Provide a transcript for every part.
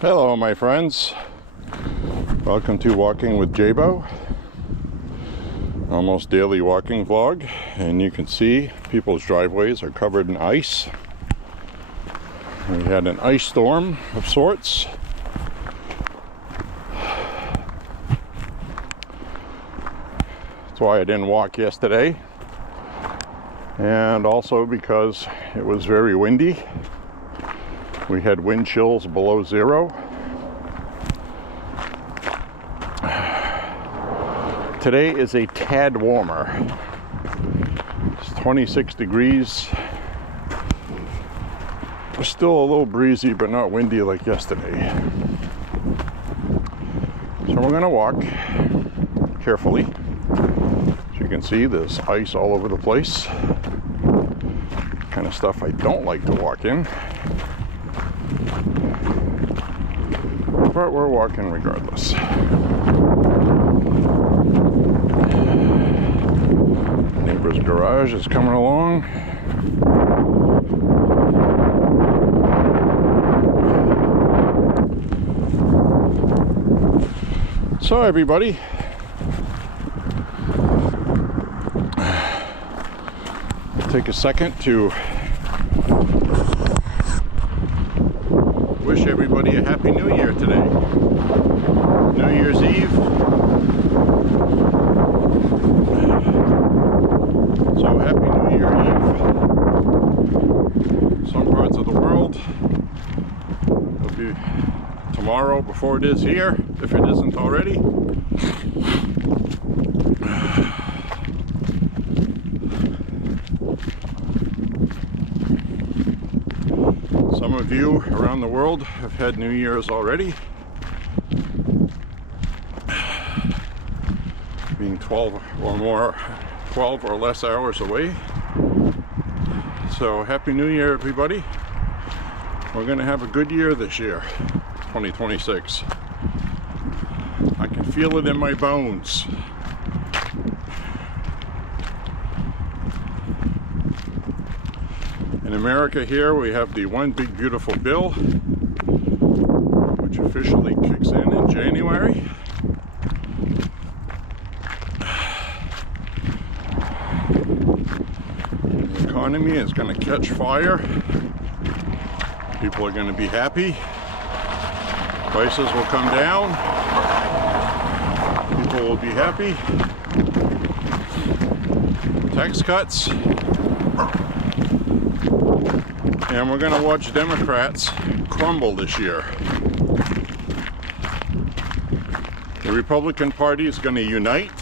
Hello my friends, welcome to Walking with J.Beau, almost daily walking vlog, and you can see people's driveways are covered in ice. We had an ice storm of sorts. That's why I didn't walk yesterday, and also because it was very windy. We had wind chills below zero. Today is a tad warmer. It's 26 degrees. It's still a little breezy, but not windy like yesterday. So we're gonna walk carefully. As you can see, there's ice all over the place. Kind of stuff I don't like to walk in. But we're walking regardless. Neighbor's garage is coming along. So everybody, take a second to wish everybody a Happy New Year today. New Year's Eve. So Happy New Year Eve. Some parts of the world it'll be tomorrow before it is here, if it isn't already. Some of you around the world have had New Year's already, being 12 or less hours away. So Happy New Year, everybody. We're gonna have a good year this year, 2026. I can feel it in my bones. In America here, we have the One Big Beautiful Bill, which officially kicks in January. The economy is going to catch fire. People are going to be happy. Prices will come down. People will be happy. Tax cuts. And we're going to watch Democrats crumble this year. The Republican Party is going to unite.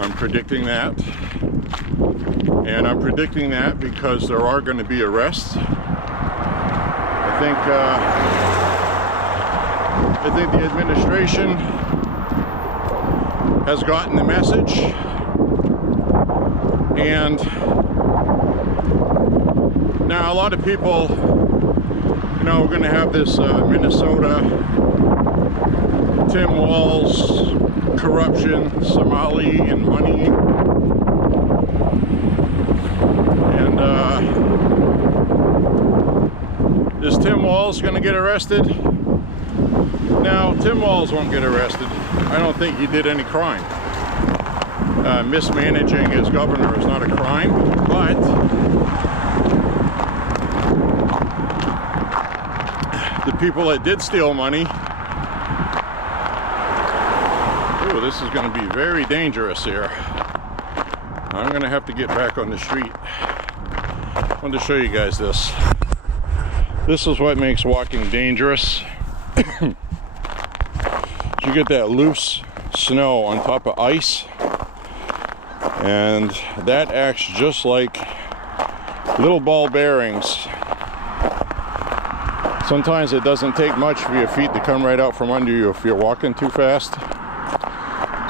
I'm predicting that. And I'm predicting that because there are going to be arrests. I think the administration has gotten the message, and now a lot of people, you know, we're going to have this Minnesota, Tim Walz, corruption, Somali and money, and is Tim Walz going to get arrested? Now, Tim Walz won't get arrested. I don't think he did any crime. Mismanaging as governor is not a crime, but the people that did steal money, ooh, this is going to be very dangerous here. I'm going to have to get back on the street. I wanted to show you guys this. This is what makes walking dangerous. You get that loose snow on top of ice, and that acts just like little ball bearings. Sometimes it doesn't take much for your feet to come right out from under you if you're walking too fast.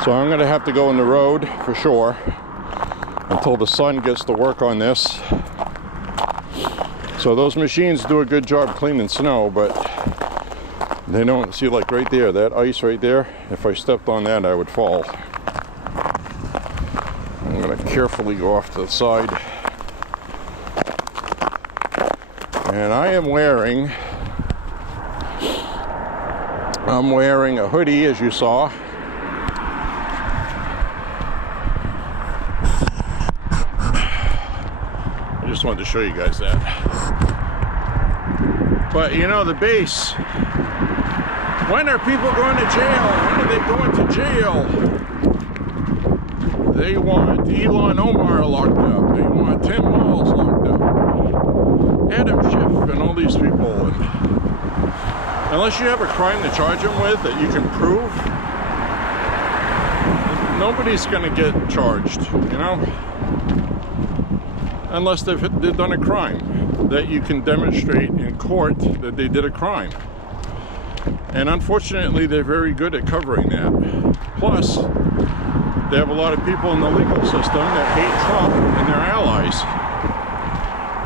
So I'm going to have to go in the road for sure until the sun gets to work on this. So those machines do a good job cleaning snow, but they don't see, like right there, that ice right there. If I stepped on that, I would fall. I'm going to carefully go off to the side. And I am wearing I'm wearing a hoodie, as you saw. I just wanted to show you guys that. But you know, the base, when are people going to jail? When are they going to jail? They want Elon Omar locked up. They want Tim Walz locked up. Adam Schiff and all these people. And unless you have a crime to charge them with that you can prove, nobody's going to get charged, you know? Unless they've done a crime that you can demonstrate in court that they did a crime. And unfortunately, they're very good at covering that. Plus, they have a lot of people in the legal system that hate Trump and their allies.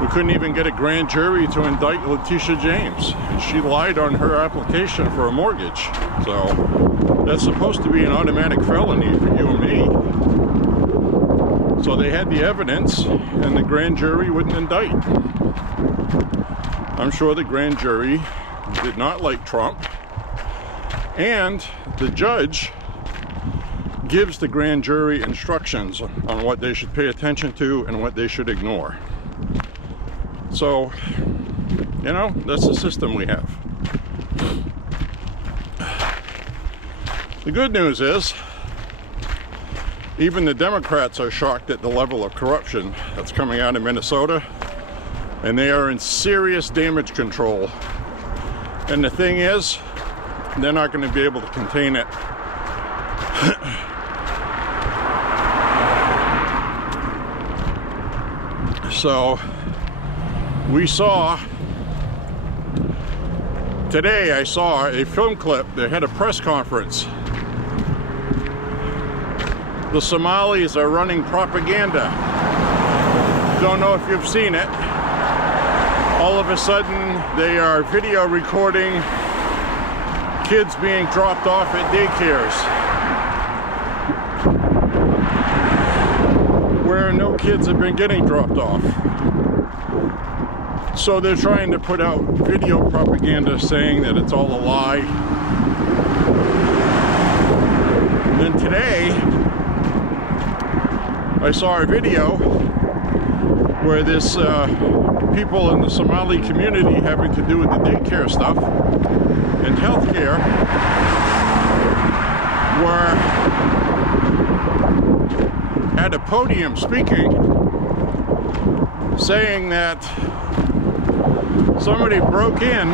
We couldn't even get a grand jury to indict Letitia James. And she lied on her application for a mortgage. So that's supposed to be an automatic felony for you and me. So they had the evidence and the grand jury wouldn't indict. I'm sure the grand jury did not like Trump. And the judge gives the grand jury instructions on what they should pay attention to and what they should ignore. So, you know, that's the system we have. The good news is, even the Democrats are shocked at the level of corruption that's coming out of Minnesota, and they are in serious damage control. And the thing is, they're not going to be able to contain it. So we saw today, I saw a film clip. They had a press conference. The Somalis are running propaganda. Don't know if you've seen it. All of a sudden, they are video recording kids being dropped off at daycares where no kids have been getting dropped off. So they're trying to put out video propaganda saying that it's all a lie. And then today, I saw a video where this people in the Somali community having to do with the daycare stuff and healthcare were at a podium speaking, saying that somebody broke in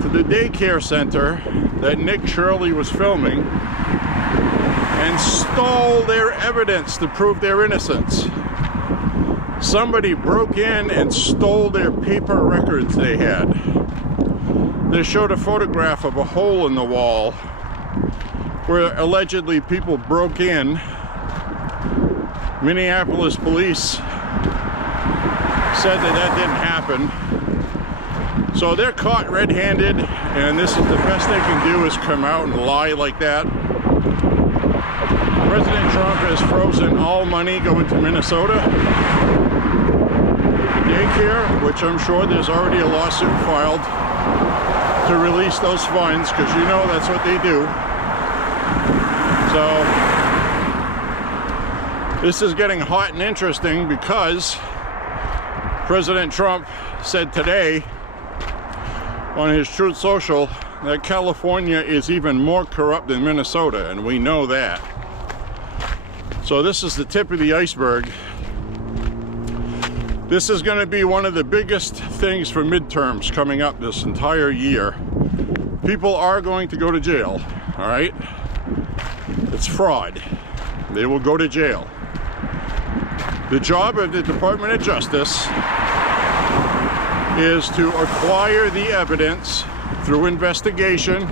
to the daycare center that Nick Shirley was filming and stole their evidence to prove their innocence. Somebody broke in and stole their paper records they had. They showed a photograph of a hole in the wall where allegedly people broke in. Minneapolis police said that that didn't happen. So they're caught red-handed, and this is the best they can do is come out and lie like that. President Trump has frozen all money going to Minnesota daycare, which I'm sure there's already a lawsuit filed to release those funds, because you know that's what they do. So this is getting hot and interesting because President Trump said today on his Truth Social that California is even more corrupt than Minnesota, and we know that. So this is the tip of the iceberg. This is going to be one of the biggest things for midterms coming up this entire year. People are going to go to jail, all right? It's fraud. They will go to jail. The job of the Department of Justice is to acquire the evidence through investigation,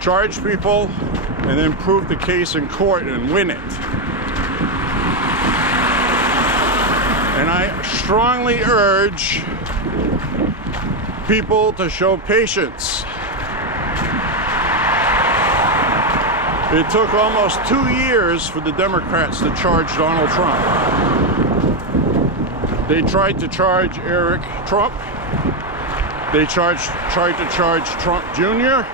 charge people, and then prove the case in court and win it. And I strongly urge people to show patience. It took almost 2 years for the Democrats to charge Donald Trump. They tried to charge Eric Trump They tried to charge Trump Jr.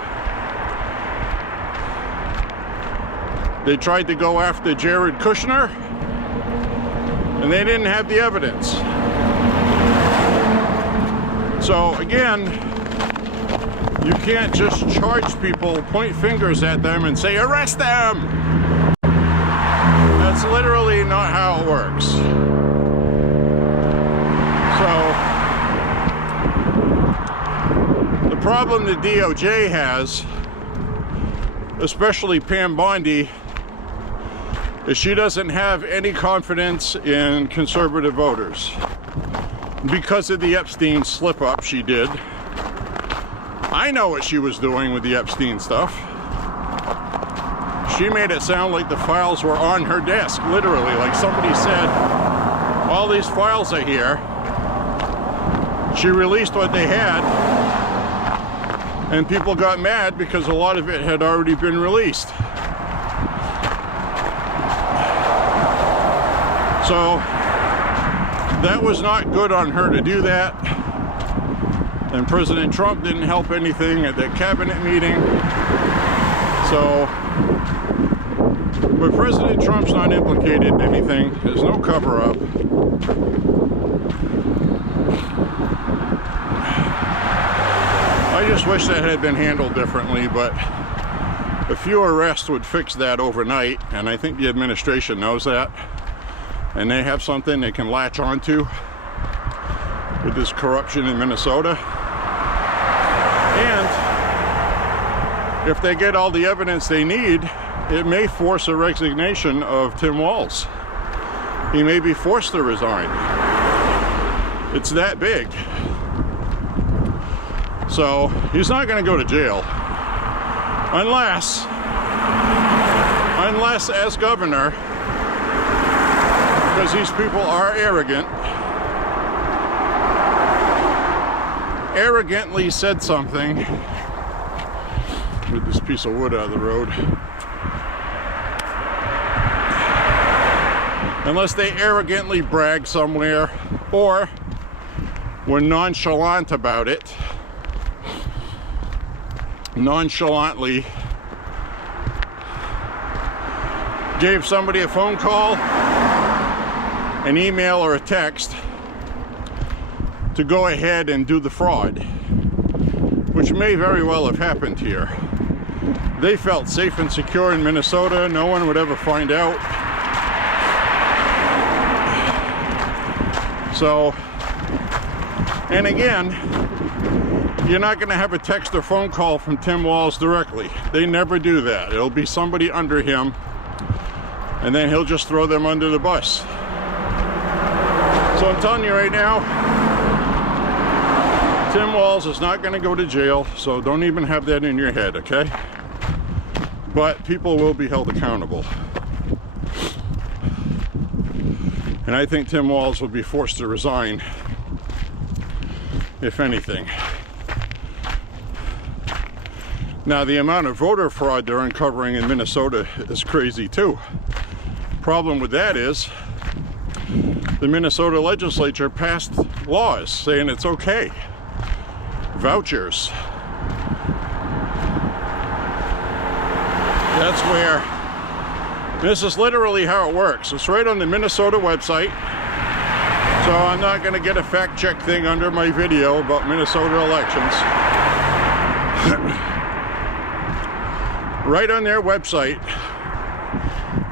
They tried to go after Jared Kushner, and they didn't have the evidence. So again, you can't just charge people, point fingers at them, and say, arrest them! That's literally not how it works. So, the problem the DOJ has, especially Pam Bondi, is she doesn't have any confidence in conservative voters. Because of the Epstein slip-up she did. I know what she was doing with the Epstein stuff. She made it sound like the files were on her desk, literally. Like somebody said, all these files are here. She released what they had, and people got mad because a lot of it had already been released. So that was not good on her to do that. And President Trump didn't help anything at that cabinet meeting. So, but President Trump's not implicated in anything. There's no cover-up. I just wish that had been handled differently, but a few arrests would fix that overnight, and I think the administration knows that. And they have something they can latch onto with this corruption in Minnesota. And if they get all the evidence they need, it may force a resignation of Tim Walz. He may be forced to resign. It's that big. So he's not going to go to jail unless as governor, because these people are arrogantly said something. With this piece of wood out of the road. Unless they arrogantly brag somewhere or were nonchalant about it. Nonchalantly gave somebody a phone call, an email, or a text to go ahead and do the fraud, which may very well have happened here. They felt safe and secure in Minnesota. No one would ever find out. So, and again, you're not going to have a text or phone call from Tim Walz directly. They never do that. It'll be somebody under him, and then he'll just throw them under the bus. So I'm telling you right now, Tim Walz is not going to go to jail, so don't even have that in your head, okay? But people will be held accountable. And I think Tim Walz will be forced to resign, if anything. Now, the amount of voter fraud they're uncovering in Minnesota is crazy too. Problem with that is, the Minnesota legislature passed laws saying it's okay. Vouchers. That's where, this is literally how it works. It's right on the Minnesota website. So I'm not going to get a fact check thing under my video about Minnesota elections. Right on their website,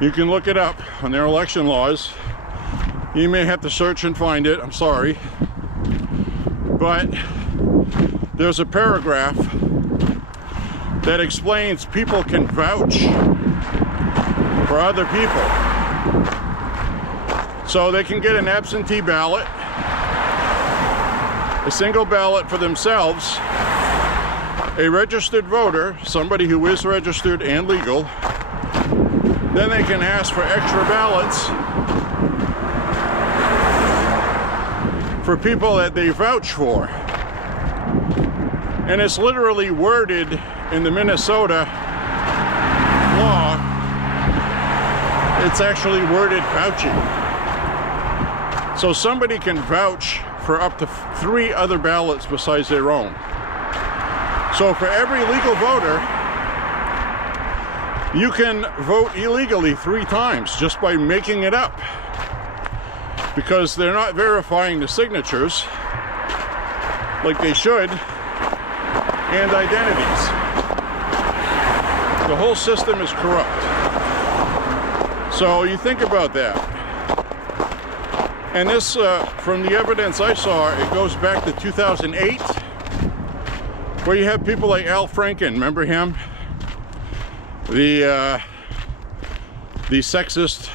you can look it up on their election laws. You may have to search and find it, I'm sorry. But there's a paragraph that explains people can vouch for other people. So they can get an absentee ballot, a single ballot for themselves, a registered voter, somebody who is registered and legal. Then they can ask for extra ballots for people that they vouch for. And it's literally worded in the Minnesota law. It's actually worded vouching. So somebody can vouch for up to 3 other ballots besides their own. So for every legal voter, you can vote illegally 3 times just by making it up, because they're not verifying the signatures like they should, and identities. The whole system is corrupt. So you think about that. And this, from the evidence I saw, it goes back to 2008, where you have people like Al Franken, remember him? The sexist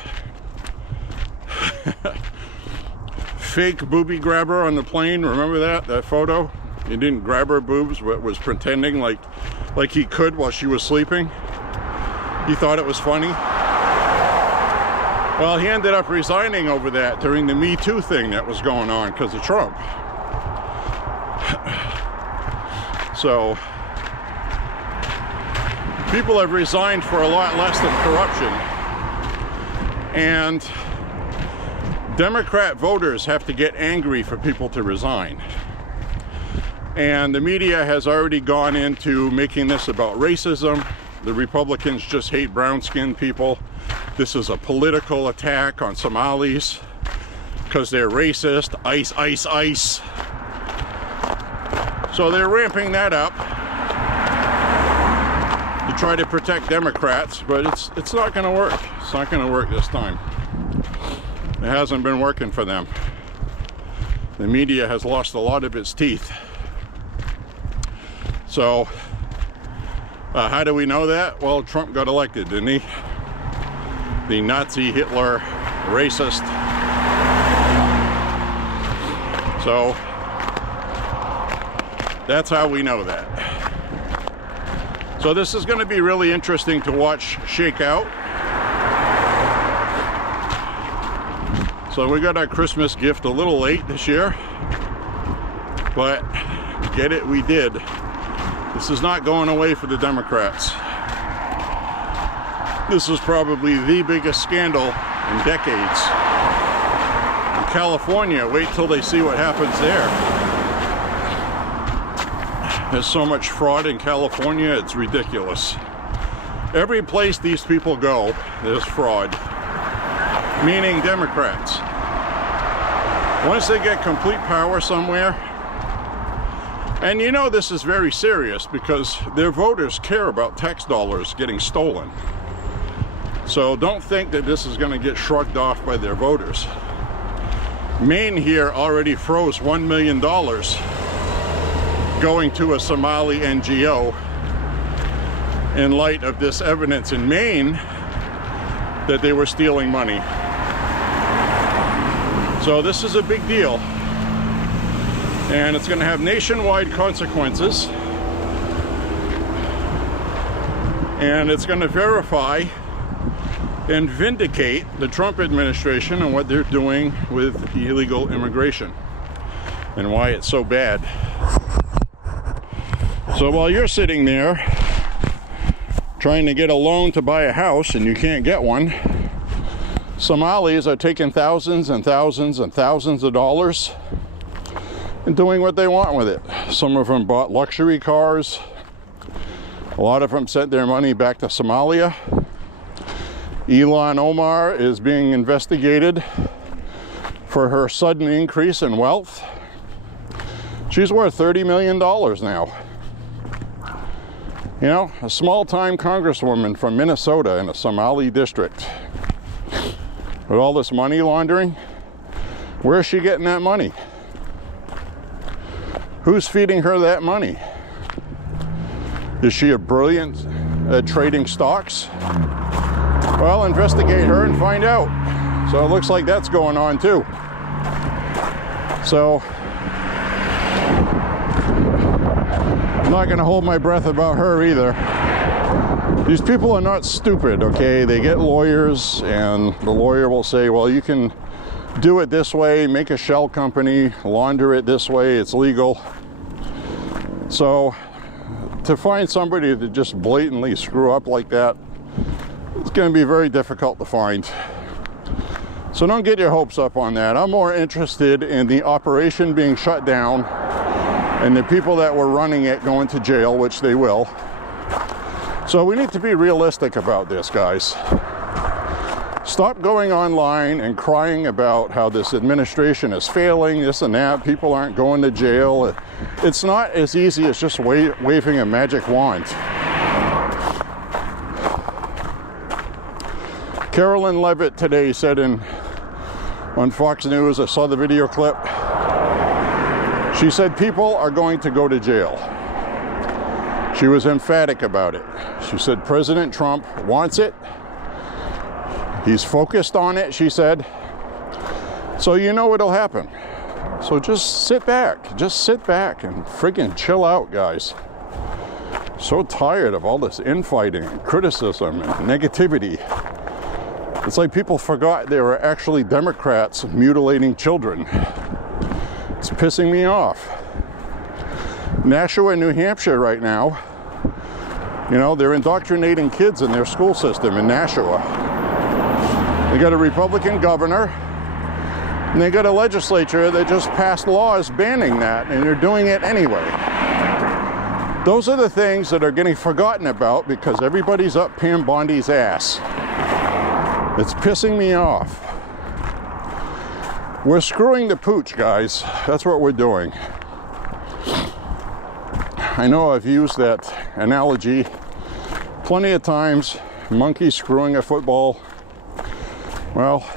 fake boobie grabber on the plane, remember that photo? He didn't grab her boobs, but was pretending like he could while she was sleeping. He thought it was funny. Well, he ended up resigning over that during the Me Too thing that was going on because of Trump. So, people have resigned for a lot less than corruption. And Democrat voters have to get angry for people to resign. And the media has already gone into making this about racism. The Republicans just hate brown-skinned people. This is a political attack on Somalis because they're racist. ICE, ICE, ICE. So they're ramping that up to try to protect Democrats, but it's not going to work. It's not going to work this time. It hasn't been working for them. The media has lost a lot of its teeth. So, how do we know that? Well, Trump got elected, didn't he? The Nazi, Hitler, racist. So, that's how we know that. So this is going to be really interesting to watch shake out. So we got our Christmas gift a little late this year, but get it, we did. This is not going away for the Democrats. This is probably the biggest scandal in decades. In California, wait till they see what happens there. There's so much fraud in California, it's ridiculous. Every place these people go, there's fraud. Meaning Democrats. Once they get complete power somewhere, and you know this is very serious because their voters care about tax dollars getting stolen. So don't think that this is going to get shrugged off by their voters. Maine here already froze $1 million going to a Somali NGO in light of this evidence in Maine that they were stealing money. So this is a big deal, and it's going to have nationwide consequences, and it's going to verify and vindicate the Trump administration and what they're doing with illegal immigration and why it's so bad. So while you're sitting there trying to get a loan to buy a house and you can't get one, Somalis are taking thousands and thousands and thousands of dollars and doing what they want with it. Some of them bought luxury cars. A lot of them sent their money back to Somalia. Ilhan Omar is being investigated for her sudden increase in wealth. She's worth $30 million now. You know, a small-time congresswoman from Minnesota in a Somali district. With all this money laundering, where's she getting that money? Who's feeding her that money? Is she a brilliant at trading stocks? Well, investigate her and find out. So it looks like that's going on too. So I'm not going to hold my breath about her either. These people are not stupid, okay? They get lawyers, and the lawyer will say, well, you can do it this way, make a shell company, launder it this way, it's legal. So to find somebody to just blatantly screw up like that, it's going to be very difficult to find. So don't get your hopes up on that. I'm more interested in the operation being shut down and the people that were running it going to jail, which they will. So we need to be realistic about this, guys. Stop going online and crying about how this administration is failing, this and that, people aren't going to jail. It's not as easy as just waving a magic wand. Carolyn Levitt today said on Fox News, I saw the video clip, she said people are going to go to jail. She was emphatic about it. She said President Trump wants it. He's focused on it, she said. So you know it'll happen. So just sit back and friggin' chill out, guys. So tired of all this infighting and criticism and negativity. It's like people forgot there were actually Democrats mutilating children. It's pissing me off. Nashua, New Hampshire right now, you know, they're indoctrinating kids in their school system in Nashua. They got a Republican governor, and they got a legislature that just passed laws banning that, and they're doing it anyway. Those are the things that are getting forgotten about because everybody's up Pam Bondi's ass. It's pissing me off. We're screwing the pooch, guys. That's what we're doing. I know I've used that analogy plenty of times. Monkey screwing a football. Well,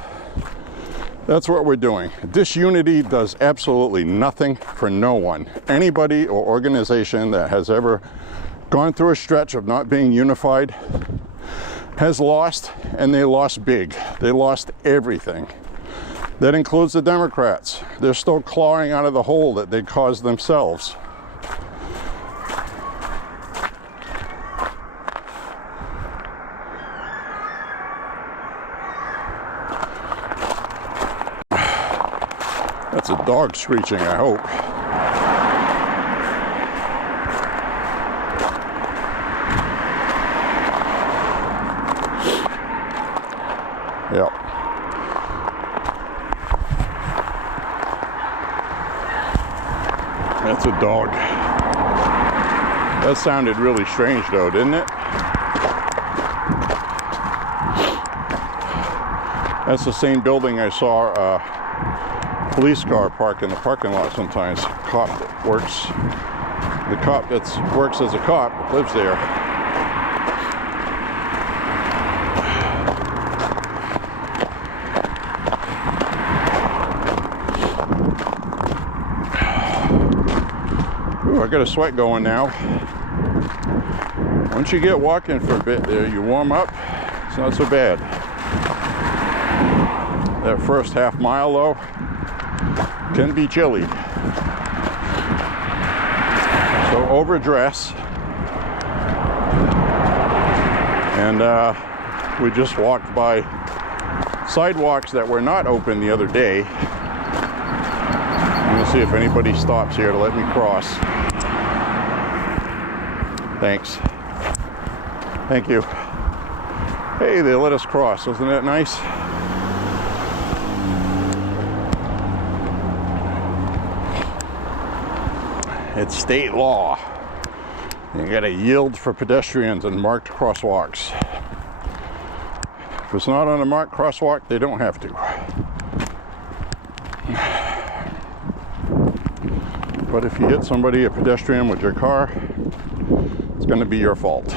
that's what we're doing. Disunity does absolutely nothing for no one. Anybody or organization that has ever gone through a stretch of not being unified has lost, and they lost big. They lost everything. That includes the Democrats. They're still clawing out of the hole that they caused themselves. That's a dog screeching, I hope. Yep. That's a dog. That sounded really strange though, didn't it? That's the same building I saw police car park in the parking lot sometimes. Cop that works, the cop that works as a cop lives there. Ooh, I got a sweat going now. Once you get walking for a bit there, you warm up, it's not so bad. That first half mile though, can be chilly. So overdress. And we just walked by sidewalks that were not open the other day. I'm gonna see if anybody stops here to let me cross. Thanks. Thank you. Hey, they let us cross. Wasn't that nice? It's state law. You gotta yield for pedestrians and marked crosswalks. If it's not on a marked crosswalk, they don't have to. But if you hit somebody, a pedestrian, with your car, it's gonna be your fault.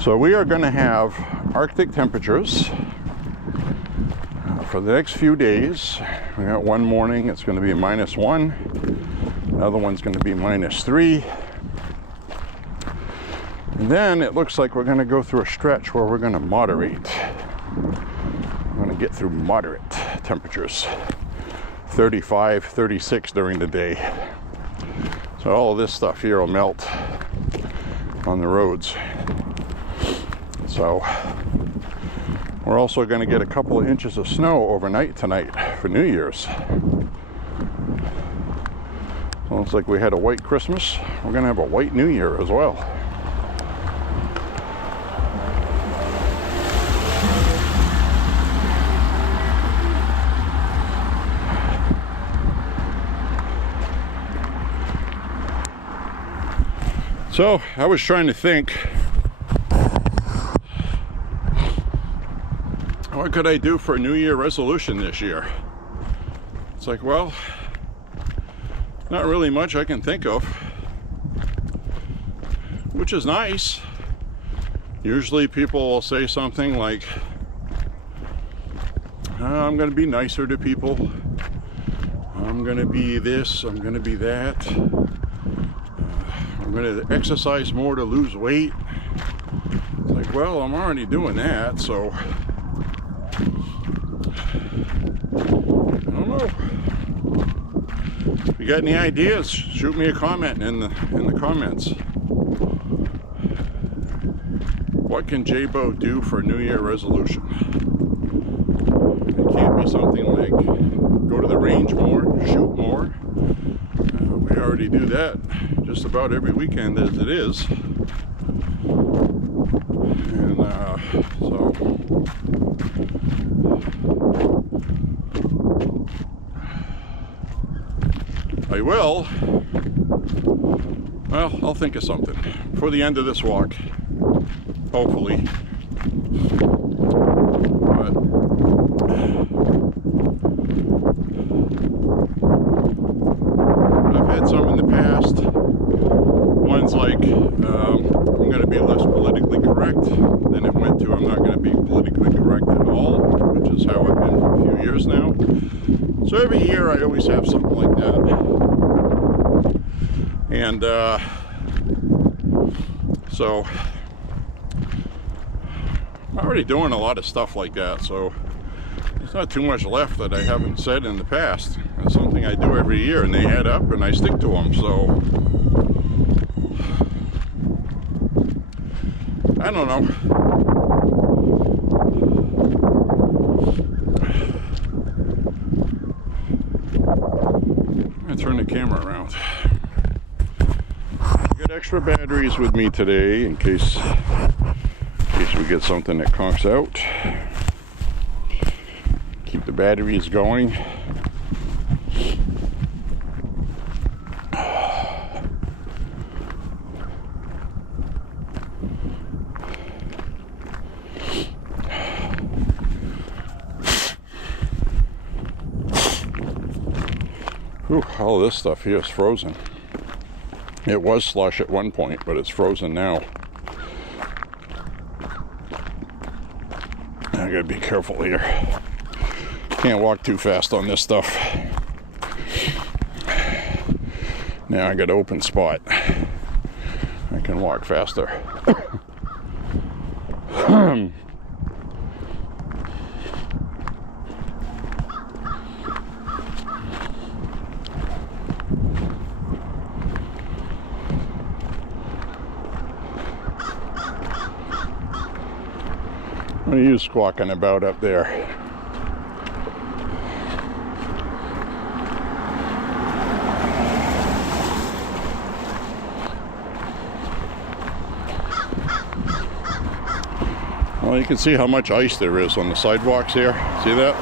So we are gonna have Arctic temperatures for the next few days. We got one morning, it's going to be -1. Another one's going to be -3. And then it looks like we're going to go through a stretch where we're going to moderate. We're going to get through moderate temperatures. 35, 36 during the day. So all of this stuff here will melt on the roads. So we're also going to get a couple of inches of snow overnight tonight for New Year's. So Looks like we had a white Christmas. We're gonna have a white New Year as well. So I was trying to think, what could I do for a New Year resolution this year? It's like, well, not really much I can think of, which is nice. Usually people will say something like, I'm going to be nicer to people, I'm going to be this, I'm going to be that, I'm going to exercise more to lose weight. It's like, well, I'm already doing that, so I don't know. If you got any ideas, shoot me a comment in the comments. What can J.Beau do for a New Year resolution? It can't be something like go to the range more, shoot more. We already do that just about every weekend as it is. And so I will. Well, I'll think of something for the end of this walk, hopefully. But I've had some in the past. One's like, I'm going to be less politically correct. Then it went to, I'm not going to be politically correct at all, which is how I've been for a few years now. So every year I always have something like that. And so I'm already doing a lot of stuff like that, so there's not too much left that I haven't said in the past. It's something I do every year, and they add up and I stick to them. So I don't know. I'm gonna turn the camera around. I got extra batteries with me today in case we get something that conks out. Keep the batteries going. Whew, all this stuff here is frozen. It was slush at one point, but it's frozen now. I gotta be careful here. Can't walk too fast on this stuff. Now I got an open spot. I can walk faster. What are you squawking about up there? Well, you can see how much ice there is on the sidewalks here. See that?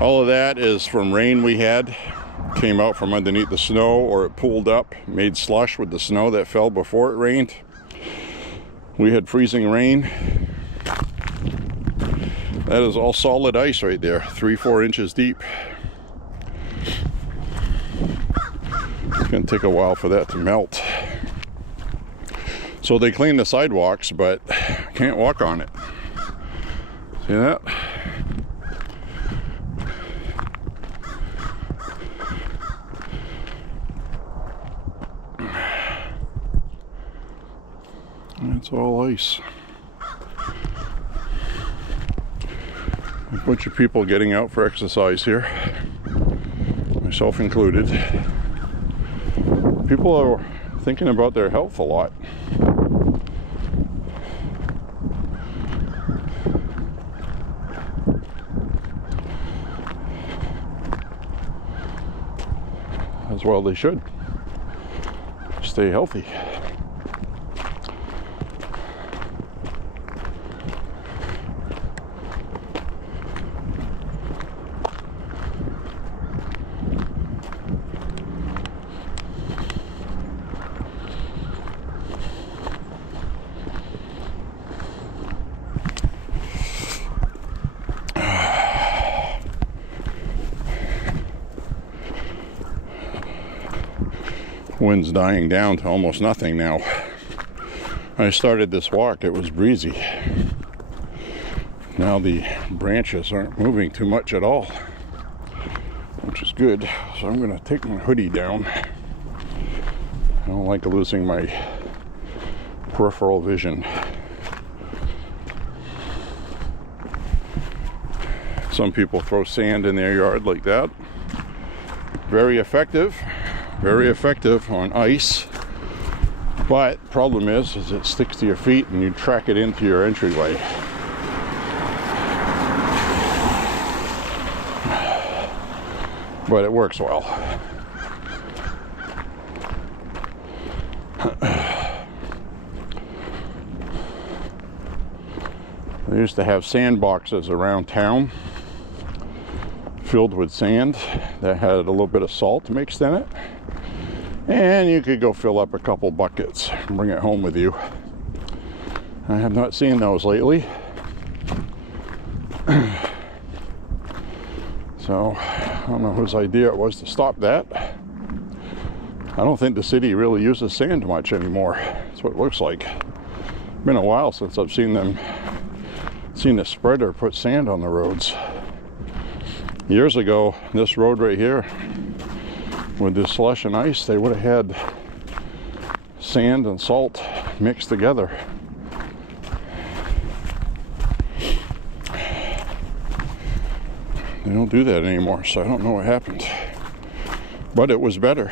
All of that is from rain we had. Came out from underneath the snow, or it pooled up, made slush with the snow that fell before it rained. We had freezing rain. That is all solid ice right there, 3-4 inches deep. It's gonna take a while for that to melt. So they cleaned the sidewalks, but I can't walk on it. See that? It's all ice. A bunch of people getting out for exercise here, myself included. People are thinking about their health a lot. I was well they should. Stay healthy. Wind's dying down to almost nothing now. When I started this walk, it was breezy. Now the branches aren't moving too much at all, which is good. So I'm going to take my hoodie down. I don't like losing my peripheral vision. Some people throw sand in their yard like that. Very effective on ice, but problem is it sticks to your feet and you track it into your entryway. But it works well. They used to have sandboxes around town filled with sand that had a little bit of salt mixed in it. And you could go fill up a couple buckets and bring it home with you. I have not seen those lately. So, I don't know whose idea it was to stop that. I don't think the city really uses sand much anymore. That's what it looks like. It's been a while since I've seen a spreader put sand on the roads. Years ago, this road right here, with this slush and ice, they would have had sand and salt mixed together. They don't do that anymore, so I don't know what happened. But it was better.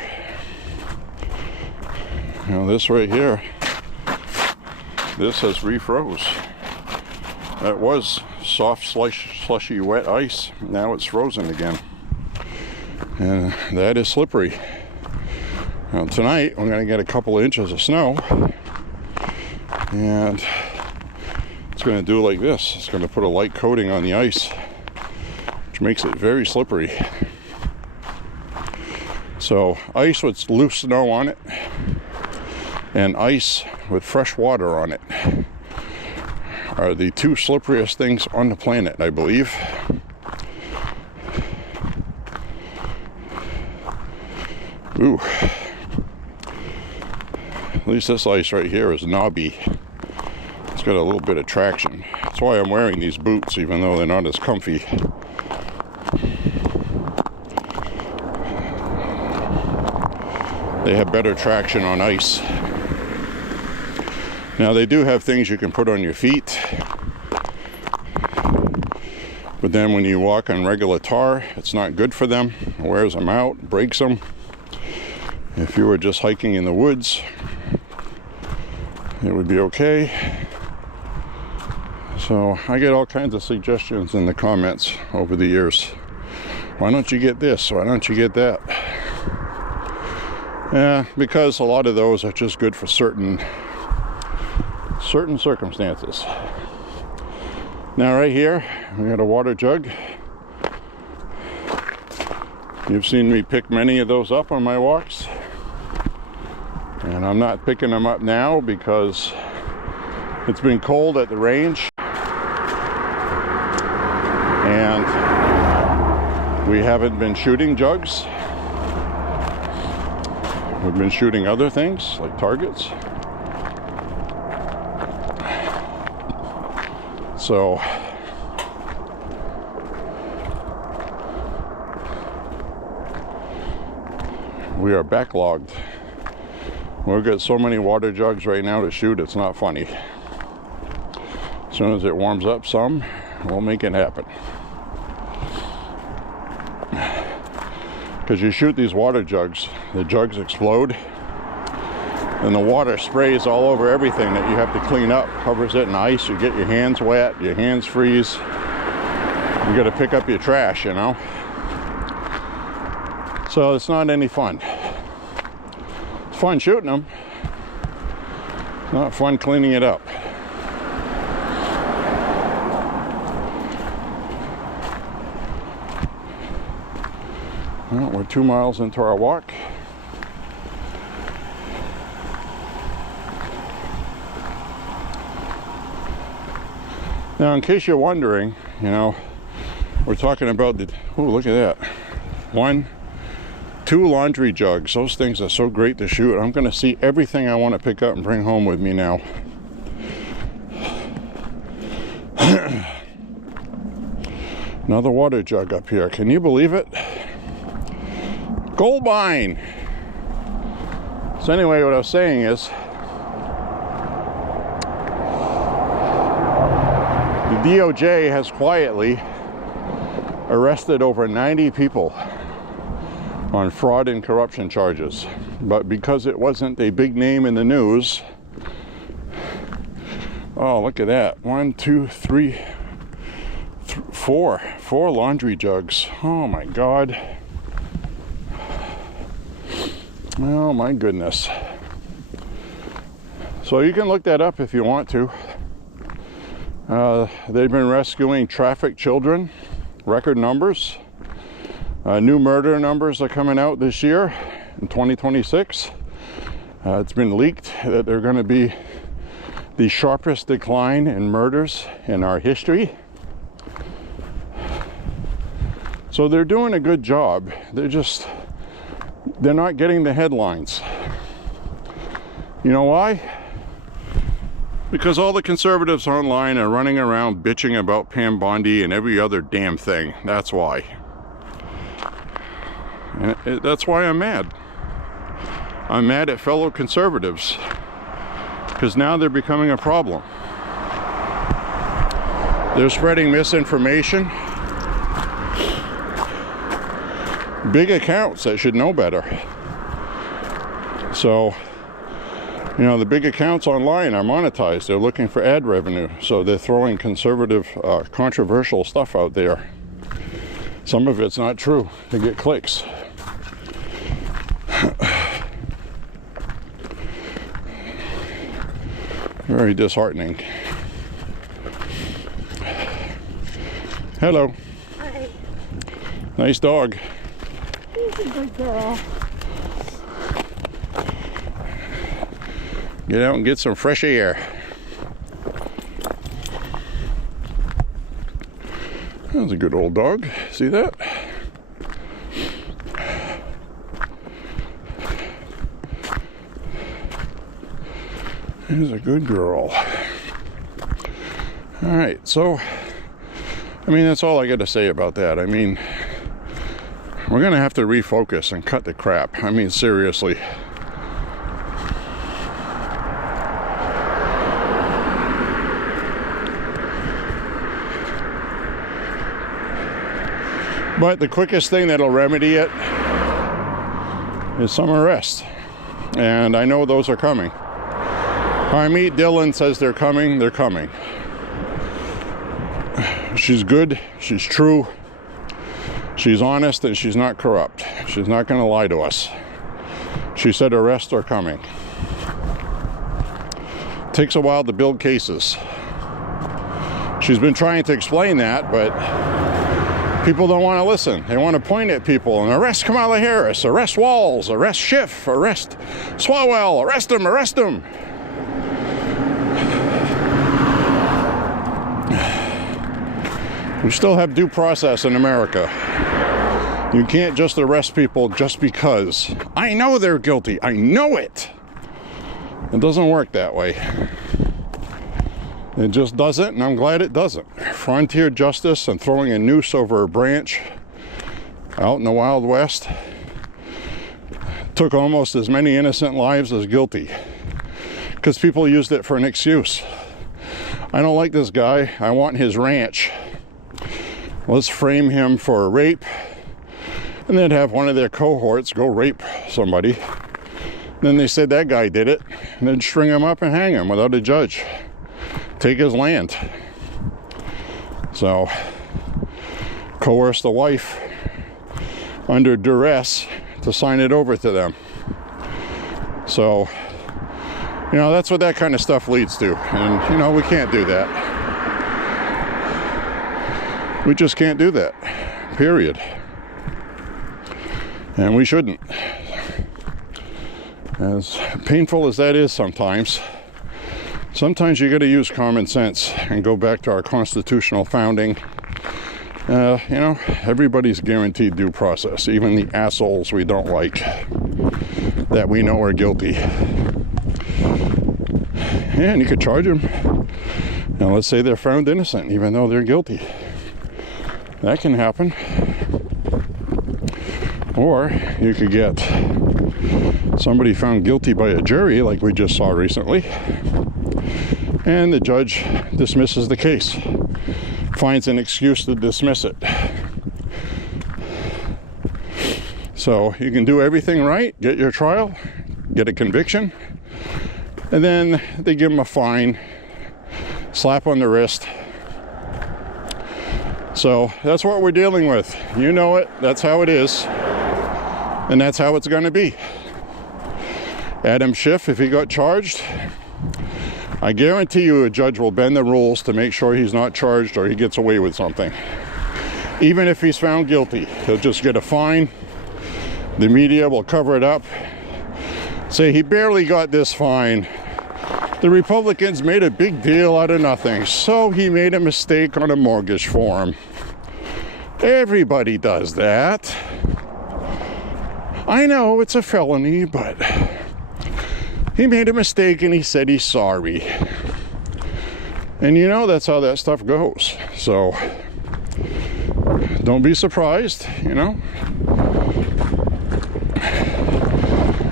You know, this right here, this has refroze. That was soft, slushy, wet ice. Now it's frozen again. And that is slippery. Now tonight, I'm going to get a couple of inches of snow. And it's going to do like this. It's going to put a light coating on the ice, which makes it very slippery. So ice with loose snow on it and ice with fresh water on it are the two slipperiest things on the planet, I believe. Ooh. At least this ice right here is knobby. It's got a little bit of traction. That's why I'm wearing these boots, even though they're not as comfy. They have better traction on ice. Now they do have things you can put on your feet, but then when you walk on regular tar, it's not good for them. It wears them out, breaks them. If you were just hiking in the woods, it would be okay. So I get all kinds of suggestions in the comments over the years. Why don't you get this? Why don't you get that? Yeah, because a lot of those are just good for certain circumstances. Now right here, we got a water jug. You've seen me pick many of those up on my walks. And I'm not picking them up now because it's been cold at the range. And we haven't been shooting jugs. We've been shooting other things like targets. So we are backlogged. We've got so many water jugs right now to shoot, it's not funny. As soon as it warms up some, we'll make it happen. Because you shoot these water jugs, the jugs explode, and the water sprays all over everything that you have to clean up, covers it in ice, you get your hands wet, your hands freeze, you got to pick up your trash, you know. So it's not any fun. fun shooting them. Not fun cleaning it up. Well, we're 2 miles into our walk. Now, in case you're wondering, you know, we're talking about the, oh, look at that. 1, 2 laundry jugs. Those things are so great to shoot. I'm going to see everything I want to pick up and bring home with me now. Another water jug up here. Can you believe it? Gold mine. So anyway, what I was saying is, the DOJ has quietly arrested over 90 people on fraud and corruption charges. But because it wasn't a big name in the news, oh, look at that. 1, 2, 3, 4 laundry jugs. Oh my God. Oh my goodness. So you can look that up if you want to. They've been rescuing trafficked children, record numbers. New murder numbers are coming out this year in 2026. It's been leaked that they're going to be the sharpest decline in murders in our history. So they're doing a good job. They're not getting the headlines. You know why? Because all the conservatives online are running around bitching about Pam Bondi and every other damn thing. That's why. And that's why I'm mad. I'm mad at fellow conservatives. Because now they're becoming a problem. They're spreading misinformation. Big accounts that should know better. So, you know, the big accounts online are monetized. They're looking for ad revenue. So they're throwing conservative, controversial stuff out there. Some of it's not true. They get clicks. Very disheartening. Hello. Hi. Nice dog. She's a good girl. Get out and get some fresh air. That's a good old dog. See that? She's a good girl. All right, so, I mean, that's all I got to say about that. I mean, we're going to have to refocus and cut the crap. I mean, seriously. But the quickest thing that'll remedy it is some arrest. And I know those are coming. Harmeet Dillon says they're coming. They're coming. She's good. She's true. She's honest, and she's not corrupt. She's not going to lie to us. She said arrests are coming. Takes a while to build cases. She's been trying to explain that, but people don't want to listen. They want to point at people and arrest Kamala Harris, arrest Walz, arrest Schiff, arrest Swalwell, arrest him, arrest him. We still have due process in America. You can't just arrest people just because. I know they're guilty. I know it. It doesn't work that way. It just doesn't, and I'm glad it doesn't. Frontier justice and throwing a noose over a branch out in the Wild West took almost as many innocent lives as guilty because people used it for an excuse. I don't like this guy. I want his ranch. Let's frame him for rape, and then have one of their cohorts go rape somebody. Then they said that guy did it, and then string him up and hang him without a judge. Take his land. So, coerce the wife under duress to sign it over to them. So, you know, that's what that kind of stuff leads to. And, you know, we can't do that. We just can't do that. Period. And we shouldn't. As painful as that is sometimes you got to use common sense and go back to our constitutional founding. You know, everybody's guaranteed due process, even the assholes we don't like, that we know are guilty. And you could charge them. Now let's say they're found innocent, even though they're guilty. That can happen. Or you could get somebody found guilty by a jury, like we just saw recently, and the judge dismisses the case, finds an excuse to dismiss it. So you can do everything right, get your trial, get a conviction, and then they give them a fine, slap on the wrist. So that's what we're dealing with. You know it, that's how it is, and that's how it's going to be. Adam Schiff, if he got charged, I guarantee you a judge will bend the rules to make sure he's not charged or he gets away with something. Even if he's found guilty, he'll just get a fine. The media will cover it up. Say he barely got this fine. The Republicans made a big deal out of nothing, so he made a mistake on a mortgage form. Everybody does that. I know it's a felony, but he made a mistake and he said he's sorry. And you know, that's how that stuff goes. So don't be surprised, you know.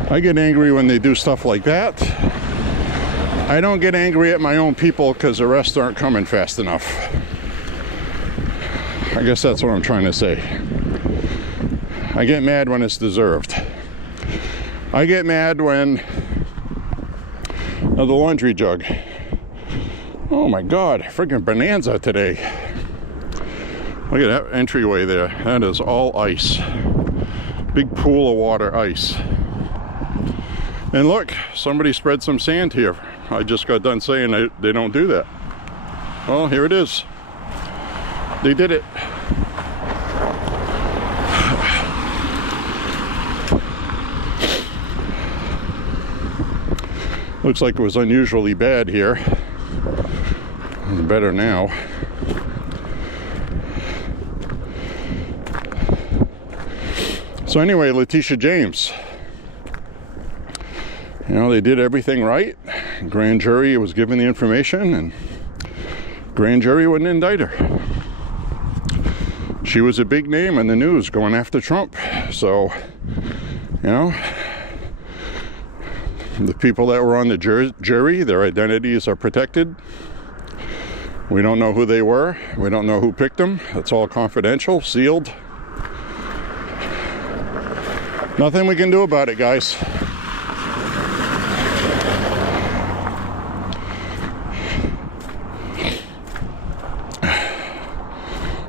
I get angry when they do stuff like that. I don't get angry at my own people because the rest aren't coming fast enough. I guess that's what I'm trying to say. I get mad when it's deserved. I get mad when the laundry jug. Oh my God, friggin' bonanza today. Look at that entryway there. That is all ice. Big pool of water ice. And look, somebody spread some sand here. I just got done saying they don't do that. Well, here it is. They did it. Looks like it was unusually bad here. It's better now. So anyway, Letitia James. You know, they did everything right. Grand jury was given the information, and grand jury wouldn't indict her. She was a big name in the news going after Trump. So, you know, the people that were on the jury, their identities are protected. We don't know who they were. We don't know who picked them. It's all confidential, sealed. Nothing we can do about it, guys.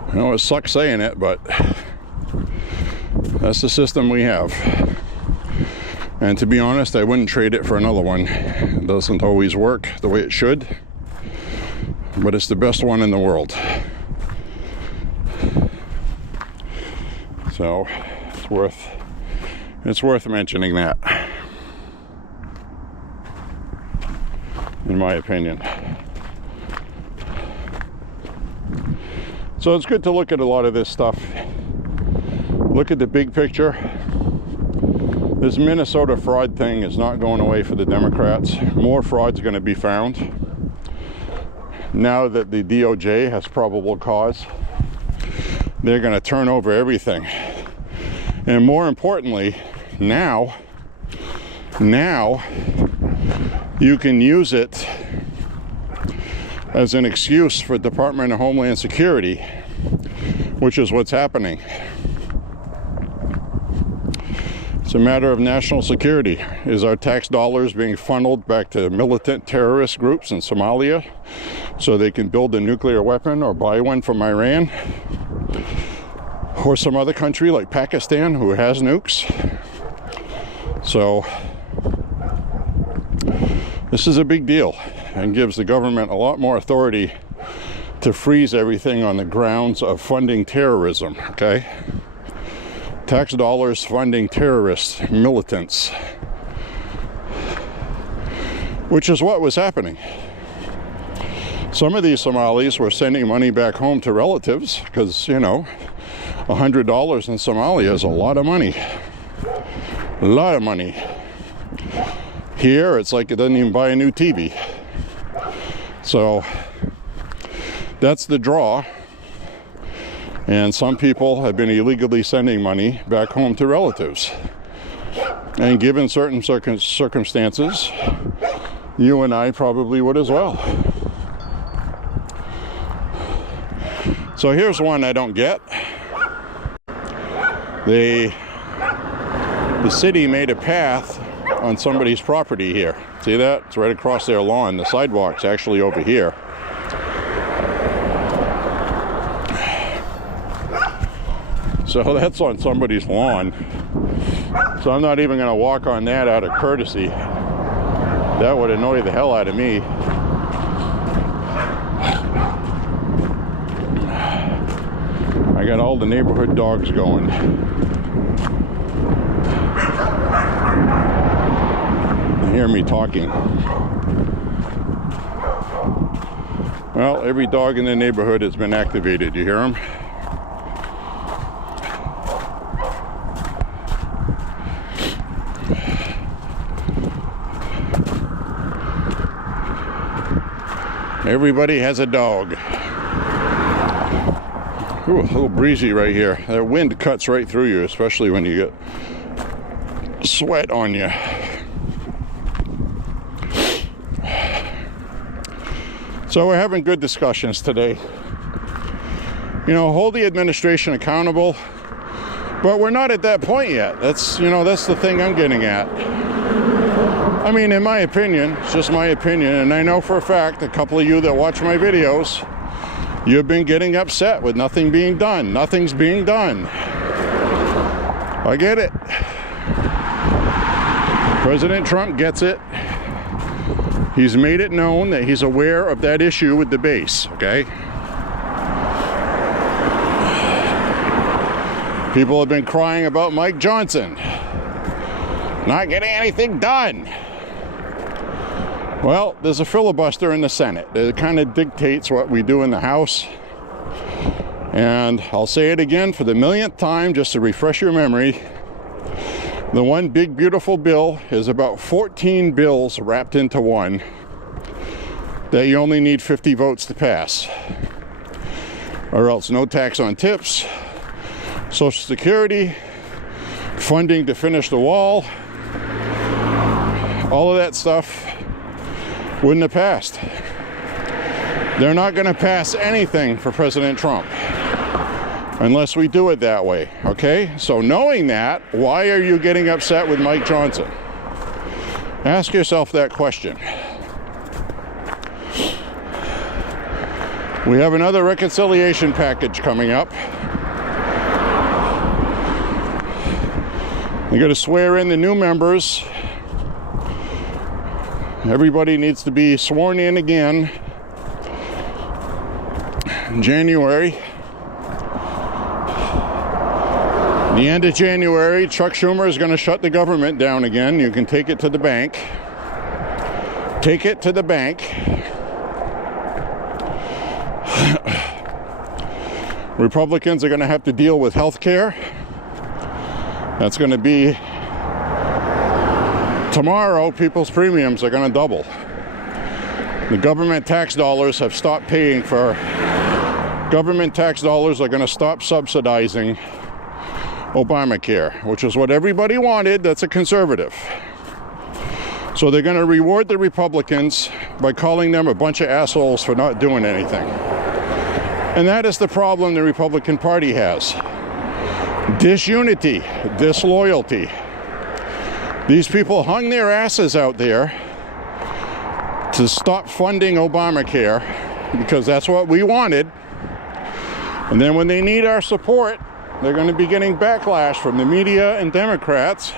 I know it sucks saying it, but that's the system we have. And to be honest, I wouldn't trade it for another one. It doesn't always work the way it should, but it's the best one in the world. So it's worth mentioning that, in my opinion. So it's good to look at a lot of this stuff. Look at the big picture. This Minnesota fraud thing is not going away for the Democrats. More fraud's going to be found. Now that the DOJ has probable cause, they're going to turn over everything. And more importantly, now you can use it as an excuse for Department of Homeland Security, which is what's happening. It's a matter of national security. Is our tax dollars being funneled back to militant terrorist groups in Somalia so they can build a nuclear weapon or buy one from Iran or some other country like Pakistan who has nukes? So This is a big deal and gives the government a lot more authority to freeze everything on the grounds of funding terrorism, okay? Tax dollars funding terrorists, militants, which is what was happening. Some of these Somalis were sending money back home to relatives because, you know, $100 in Somalia is a lot of money. A lot of money. Here, it's like it doesn't even buy a new TV. So, that's the draw. And some people have been illegally sending money back home to relatives. And given certain circumstances, you and I probably would as well. So here's one I don't get. The city made a path on somebody's property here. See that? It's right across their lawn. The sidewalk's actually over here. So that's on somebody's lawn. So I'm not even going to walk on that out of courtesy. That would annoy the hell out of me. I got all the neighborhood dogs going. You hear me talking. Well, every dog in the neighborhood has been activated. You hear them? Everybody has a dog. Ooh, a little breezy right here. That wind cuts right through you, especially when you get sweat on you. So we're having good discussions today. You know, hold the administration accountable, but we're not at that point yet. That's, you know, that's the thing I'm getting at. I mean, in my opinion, it's just my opinion, and I know for a fact a couple of you that watch my videos, you've been getting upset with nothing being done. Nothing's being done. I get it. President Trump gets it. He's made it known that he's aware of that issue with the base, okay? People have been crying about Mike Johnson not getting anything done. Well, there's a filibuster in the Senate. It kind of dictates what we do in the House. And I'll say it again for the millionth time, just to refresh your memory. The one big, beautiful bill is about 14 bills wrapped into one that you only need 50 votes to pass. Or else no tax on tips, Social Security, funding to finish the wall, all of that stuff wouldn't have passed. They're not going to pass anything for President Trump unless we do it that way, okay? So knowing that, why are you getting upset with Mike Johnson? Ask yourself that question. We have another reconciliation package coming up. You're going to swear in the new members. Everybody needs to be sworn in again in January. The end of January, Chuck Schumer is going to shut the government down again. You can take it to the bank. Take it to the bank. Republicans are going to have to deal with health care. That's going to be tomorrow. People's premiums are going to double. The government tax dollars have stopped paying for. Government tax dollars are going to stop subsidizing Obamacare, which is what everybody wanted. That's a conservative. So they're going to reward the Republicans by calling them a bunch of assholes for not doing anything. And that is the problem the Republican Party has. Disunity, disloyalty. These people hung their asses out there to stop funding Obamacare because that's what we wanted. And then when they need our support, they're going to be getting backlash from the media and Democrats.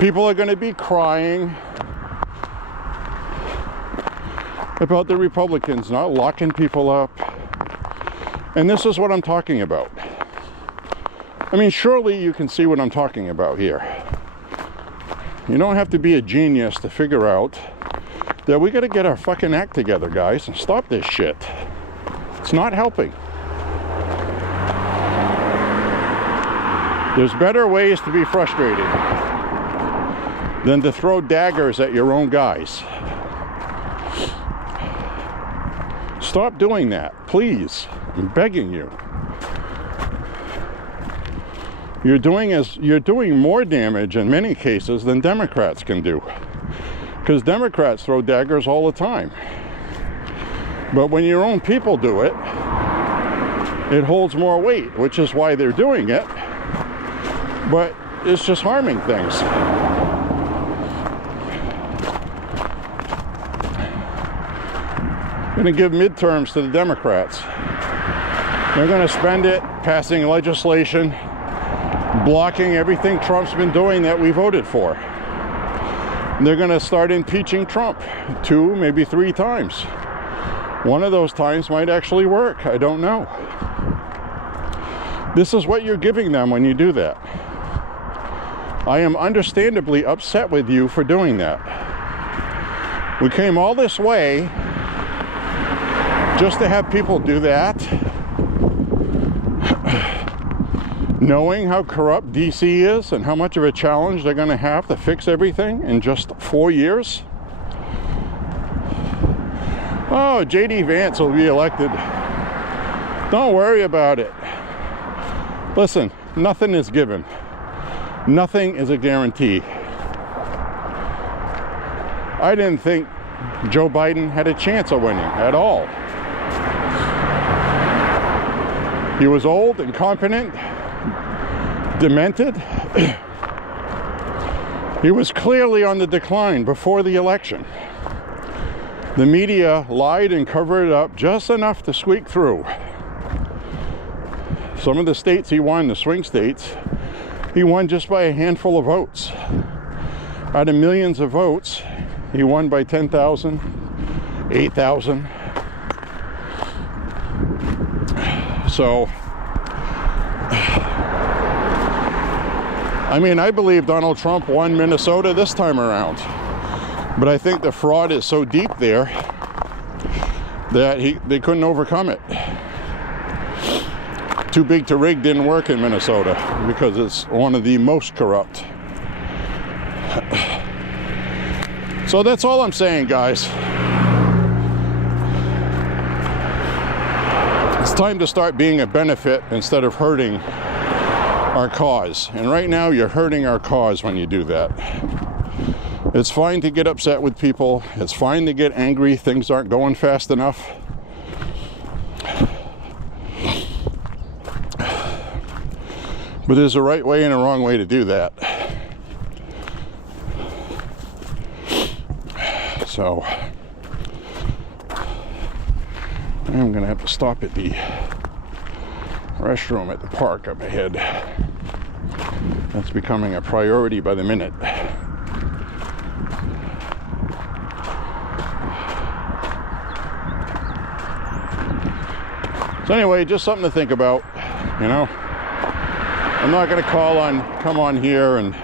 People are going to be crying. about the Republicans not locking people up. And this is what I'm talking about. I mean, surely you can see what I'm talking about here. You don't have to be a genius to figure out that we got to get our fucking act together, guys, and stop this shit. It's not helping. There's better ways to be frustrated than to throw daggers at your own guys. Stop doing that, please. I'm begging you. You're doing more damage in many cases than Democrats can do. Because Democrats throw daggers all the time. But when your own people do it, it holds more weight, which is why they're doing it. But it's just harming things. I'm going to give midterms to the Democrats. They're going to spend it passing legislation, blocking everything Trump's been doing that we voted for. And they're going to start impeaching Trump 2, maybe 3 times. One of those times might actually work. I don't know. This is what you're giving them when you do that. I am understandably upset with you for doing that. We came all this way just to have people do that, knowing how corrupt DC is and how much of a challenge they're going to have to fix everything in just 4 years. Oh, J.D. Vance will be elected. Don't worry about it. Listen, nothing is given. Nothing is a guarantee. I didn't think Joe Biden had a chance of winning at all. He was old, incompetent, demented. He was clearly on the decline before the election. The media lied and covered it up just enough to squeak through. Some of the states he won, the swing states, he won just by a handful of votes. Out of millions of votes, he won by 10,000, 8,000. So, I mean, I believe Donald Trump won Minnesota this time around. But I think the fraud is so deep there that they couldn't overcome it. Too big to rig didn't work in Minnesota because it's one of the most corrupt. So that's all I'm saying, guys. It's time to start being a benefit instead of hurting our cause. And right now you're hurting our cause when you do that. It's fine to get upset with people. It's fine to get angry. Things aren't going fast enough. But there's a right way and a wrong way to do that. So I'm gonna have to stop at the restroom at the park up ahead. That's becoming a priority by the minute. So anyway, just something to think about, you know. I'm not going to come on here and,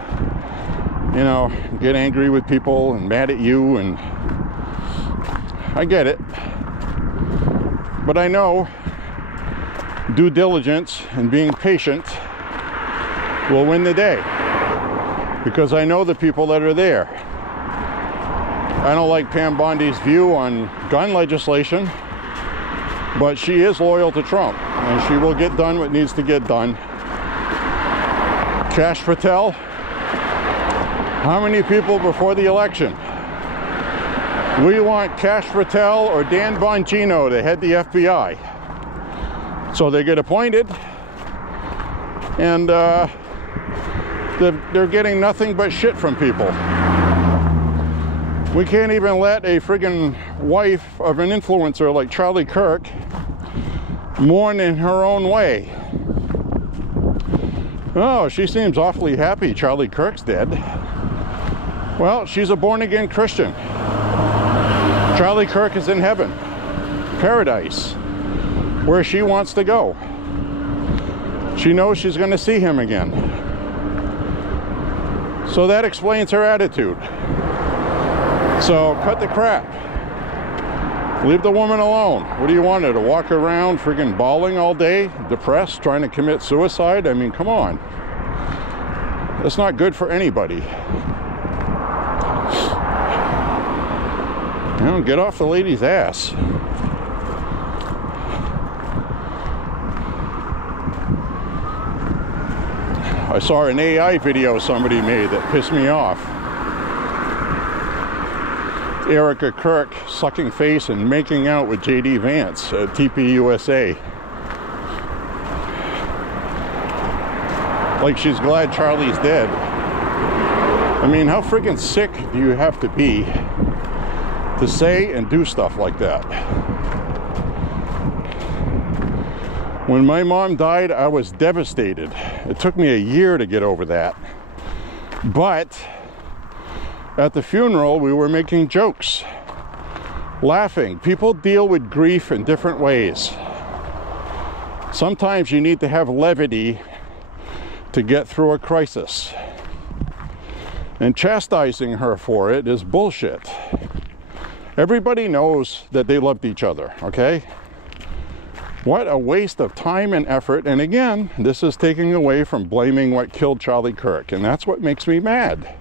you know, get angry with people and mad at you, and I get it. But I know due diligence and being patient will win the day, because I know the people that are there. I don't like Pam Bondi's view on gun legislation, but she is loyal to Trump, and she will get done what needs to get done. Kash Patel, how many people before the election? We want Kash Patel or Dan Bongino to head the FBI. So they get appointed, and they're getting nothing but shit from people. We can't even let a friggin' wife of an influencer like Charlie Kirk mourn in her own way. Oh, she seems awfully happy Charlie Kirk's dead. Well, she's a born-again Christian. Charlie Kirk is in heaven, paradise, where she wants to go. She knows she's going to see him again. So that explains her attitude. So cut the crap. Leave the woman alone. What do you want her to walk around friggin' bawling all day, depressed, trying to commit suicide? I mean, come on. That's not good for anybody. You know, get off the lady's ass. I saw an AI video somebody made that pissed me off. Erica Kirk sucking face and making out with J.D. Vance at TPUSA. Like she's glad Charlie's dead. I mean, how freaking sick do you have to be to say and do stuff like that? When my mom died, I was devastated. It took me a year to get over that. But at the funeral, we were making jokes, laughing. People deal with grief in different ways. Sometimes you need to have levity to get through a crisis. And chastising her for it is bullshit. Everybody knows that they loved each other, okay? What a waste of time and effort. And again, this is taking away from blaming what killed Charlie Kirk. And that's what makes me mad.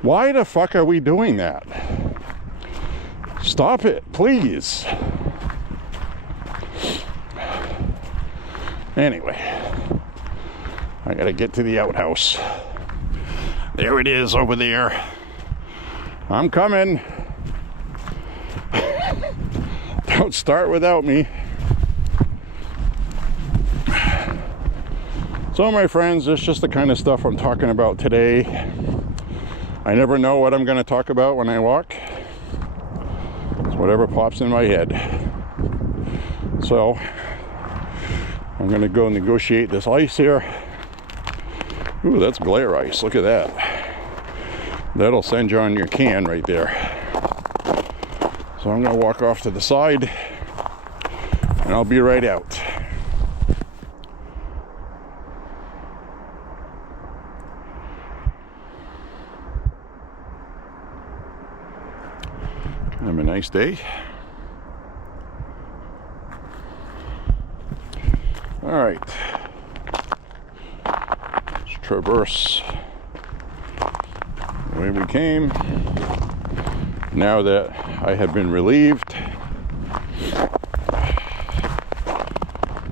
Why the fuck are we doing that? Stop it, please. Anyway, I gotta get to the outhouse. There it is over there. I'm coming. Don't start without me. So my friends, it's just the kind of stuff I'm talking about today. I never know what I'm going to talk about when I walk. It's whatever pops in my head. So I'm going to go negotiate this ice here. Ooh, that's glare ice. Look at that. That'll send you on your can right there. So I'm going to walk off to the side and I'll be right out. Have a nice day. All right. Let's traverse the way we came. Now that I have been relieved,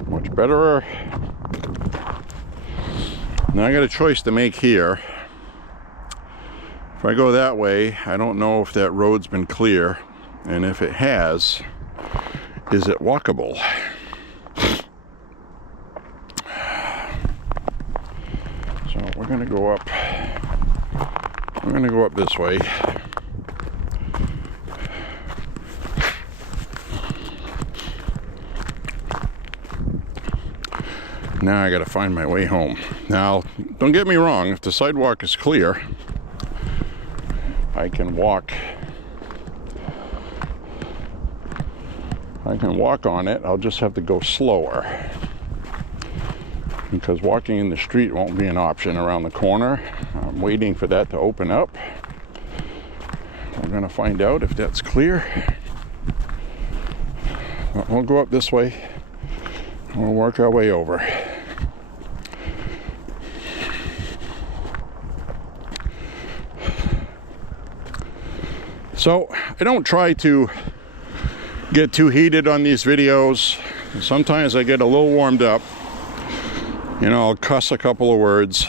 much better. Now I got a choice to make here. If I go that way, I don't know if that road's been clear, and if it has, is it walkable? So we're gonna go up. I'm gonna go up this way. Now I gotta find my way home. Now, don't get me wrong, if the sidewalk is clear, I can walk on it. I'll just have to go slower because walking in the street won't be an option around the corner. I'm waiting for that to open up. We're gonna find out if that's clear. We'll go up this way. We'll work our way over. So I don't try to get too heated on these videos. Sometimes I get a little warmed up. You know, I'll cuss a couple of words.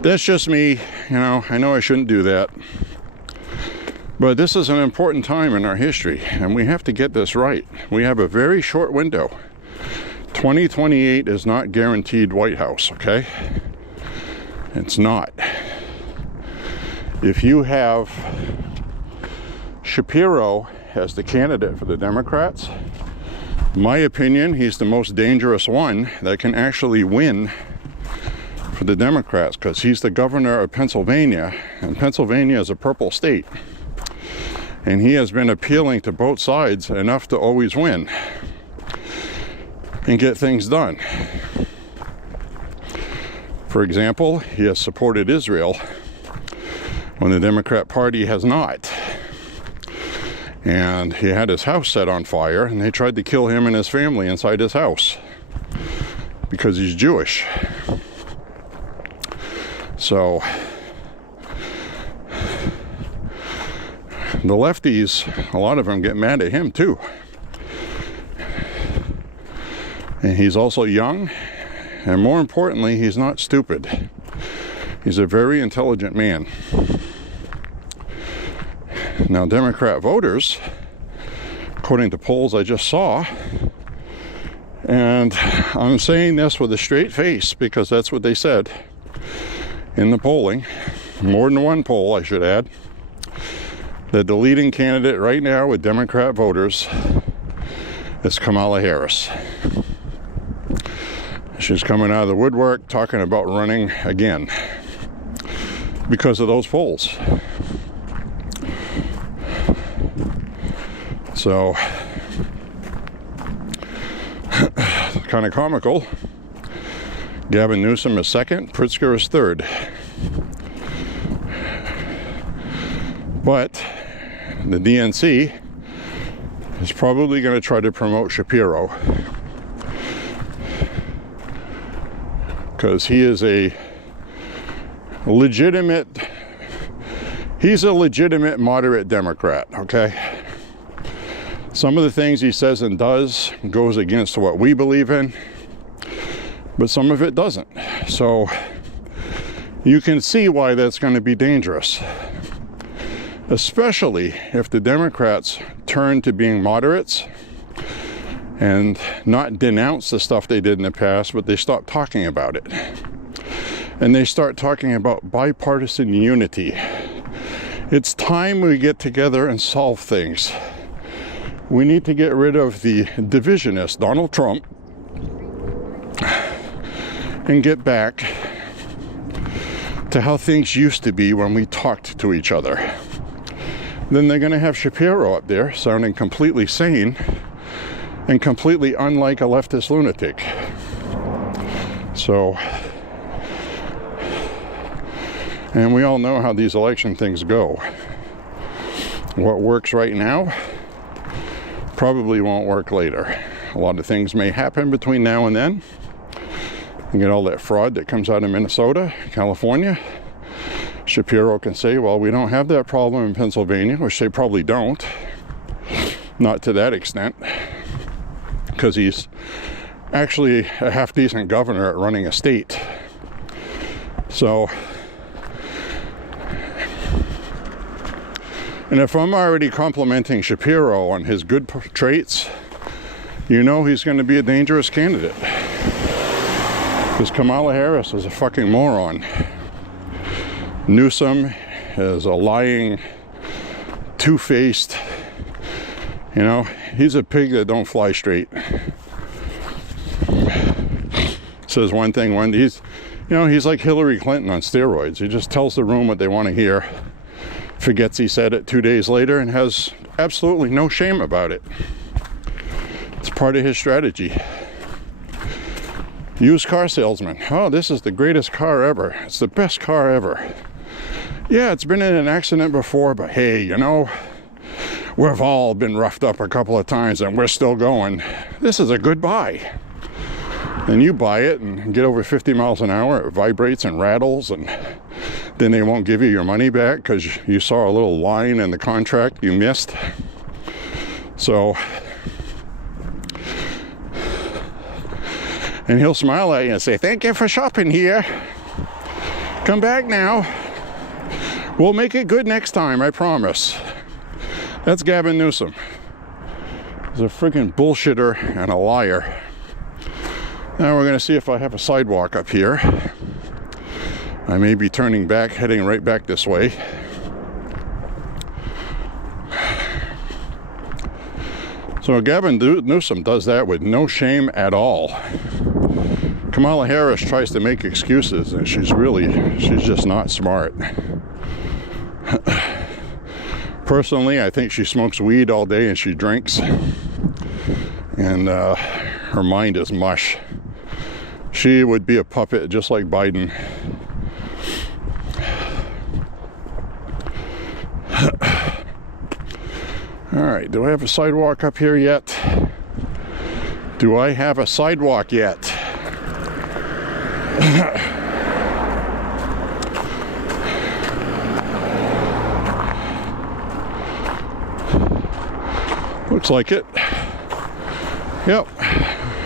That's just me, you know. I know I shouldn't do that. But this is an important time in our history, and we have to get this right. We have a very short window. 2028 is not guaranteed White House, okay? It's not. If you have Shapiro as the candidate for the Democrats, in my opinion, he's the most dangerous one that can actually win for the Democrats, because he's the governor of Pennsylvania, and Pennsylvania is a purple state. And he has been appealing to both sides enough to always win and get things done. For example, he has supported Israel when the Democrat Party has not. And he had his house set on fire, and they tried to kill him and his family inside his house because he's Jewish. So the lefties, a lot of them get mad at him too. And he's also young, and more importantly, he's not stupid. He's a very intelligent man. Now, Democrat voters, according to polls I just saw, and I'm saying this with a straight face because that's what they said in the polling, more than one poll I should add, that the leading candidate right now with Democrat voters is Kamala Harris. She's coming out of the woodwork talking about running again because of those polls. So, kind of comical. Gavin Newsom is second, Pritzker is third. But the DNC is probably going to try to promote Shapiro because he is a legitimate moderate Democrat, okay? Some of the things he says and does goes against what we believe in, but some of it doesn't. So you can see why that's going to be dangerous, especially if the Democrats turn to being moderates and not denounce the stuff they did in the past, but they stop talking about it. And they start talking about bipartisan unity. It's time we get together and solve things. We need to get rid of the divisionist Donald Trump and get back to how things used to be when we talked to each other. Then they're going to have Shapiro up there sounding completely sane and completely unlike a leftist lunatic. So, and we all know how these election things go. What works right now probably won't work later. A lot of things may happen between now and then. You get all that fraud that comes out of Minnesota, California. Shapiro can say, well, we don't have that problem in Pennsylvania, which they probably don't. Not to that extent, because he's actually a half-decent governor at running a state. So, and if I'm already complimenting Shapiro on his good traits, you know he's going to be a dangerous candidate. Because Kamala Harris is a fucking moron. Newsom is a lying, two-faced, you know, he's a pig that don't fly straight. Says one thing, he's like Hillary Clinton on steroids. He just tells the room what they want to hear, forgets he said it 2 days later, and has absolutely no shame about it. It's part of his strategy. Used car salesman. Oh, this is the greatest car ever. It's the best car ever. Yeah, it's been in an accident before, but hey, you know, we've all been roughed up a couple of times and we're still going. This is a good buy. And you buy it and get over 50 miles an hour, it vibrates and rattles, and then they won't give you your money back because you saw a little line in the contract you missed. So, and he'll smile at you and say, thank you for shopping here. Come back now. We'll make it good next time, I promise. That's Gavin Newsom. He's a freaking bullshitter and a liar. Now we're going to see if I have a sidewalk up here. I may be turning back, heading right back this way. So Gavin Newsom does that with no shame at all. Kamala Harris tries to make excuses, and she's just not smart. Personally, I think she smokes weed all day and she drinks. And her mind is mush. She would be a puppet just like Biden. All right, do I have a sidewalk up here yet? Do I have a sidewalk yet? Looks like it. Yep.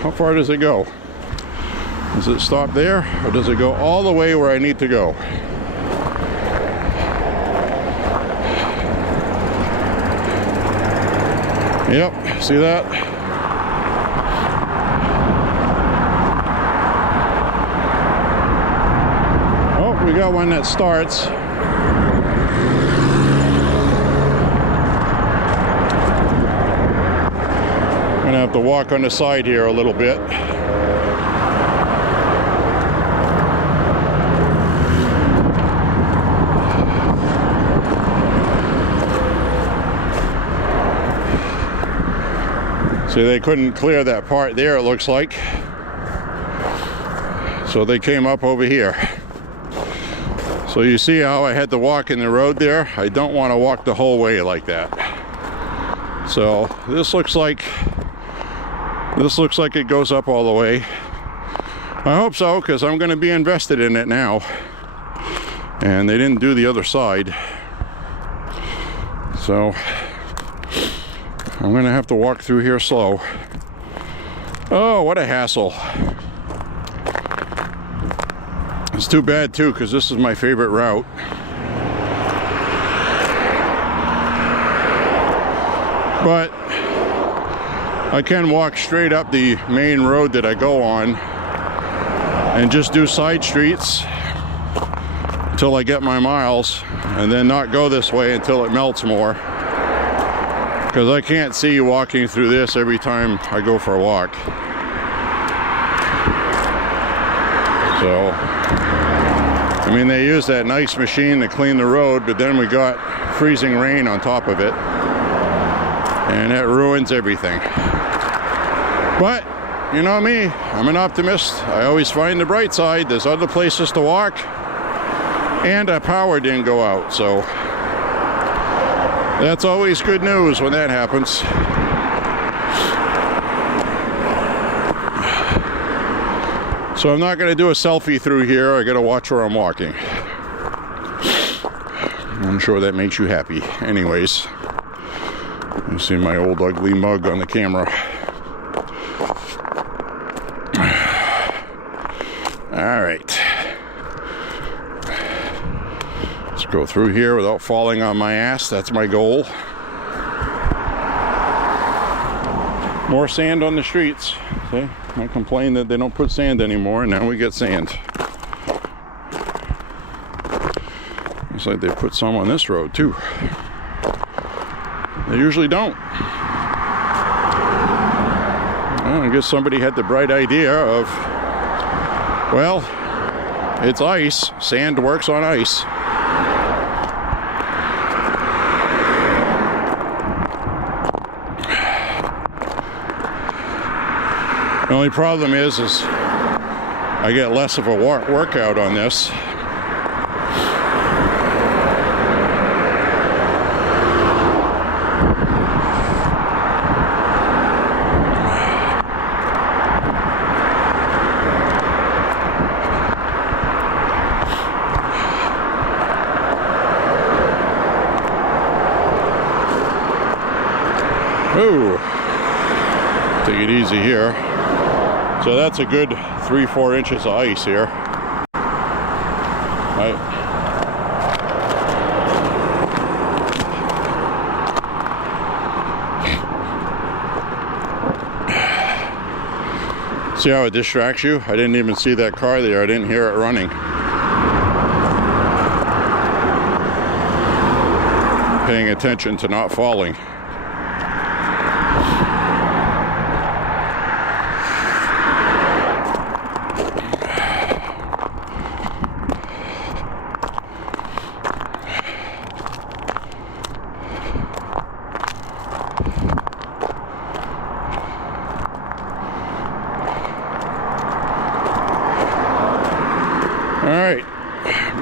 How far does it go? Does it stop there, or does it go all the way where I need to go? Yep, see that? Oh, we got one that starts. I'm gonna have to walk on the side here a little bit. See, they couldn't clear that part there, it looks like. So they came up over here. So you see how I had to walk in the road there? I don't want to walk the whole way like that. So this looks like it goes up all the way. I hope so, because I'm going to be invested in it now. And they didn't do the other side. So I'm going to have to walk through here slow. Oh, what a hassle. It's too bad too, because this is my favorite route. But I can walk straight up the main road that I go on and just do side streets until I get my miles, and then not go this way until it melts more, because I can't see walking through this every time I go for a walk. So I mean, they use that nice machine to clean the road, but then we got freezing rain on top of it, and it ruins everything. But you know me, I'm an optimist. I always find the bright side. There's other places to walk, and our power didn't go out, so that's always good news when that happens. So I'm not going to do a selfie through here. I got to watch where I'm walking. I'm sure that makes you happy. Anyways, you see my old ugly mug on the camera. All right. Let's go through here without falling on my ass. That's my goal. More sand on the streets. See? I complain that they don't put sand anymore, and now we get sand. Looks like they put some on this road too. They usually don't. Well, I guess somebody had the bright idea of, well, it's ice. Sand works on ice. The only problem is I get less of a workout on this. Ooh, take it easy here. So that's a good 3-4 inches of ice here. Right. See how it distracts you? I didn't even see that car there. I didn't hear it running. Paying attention to not falling.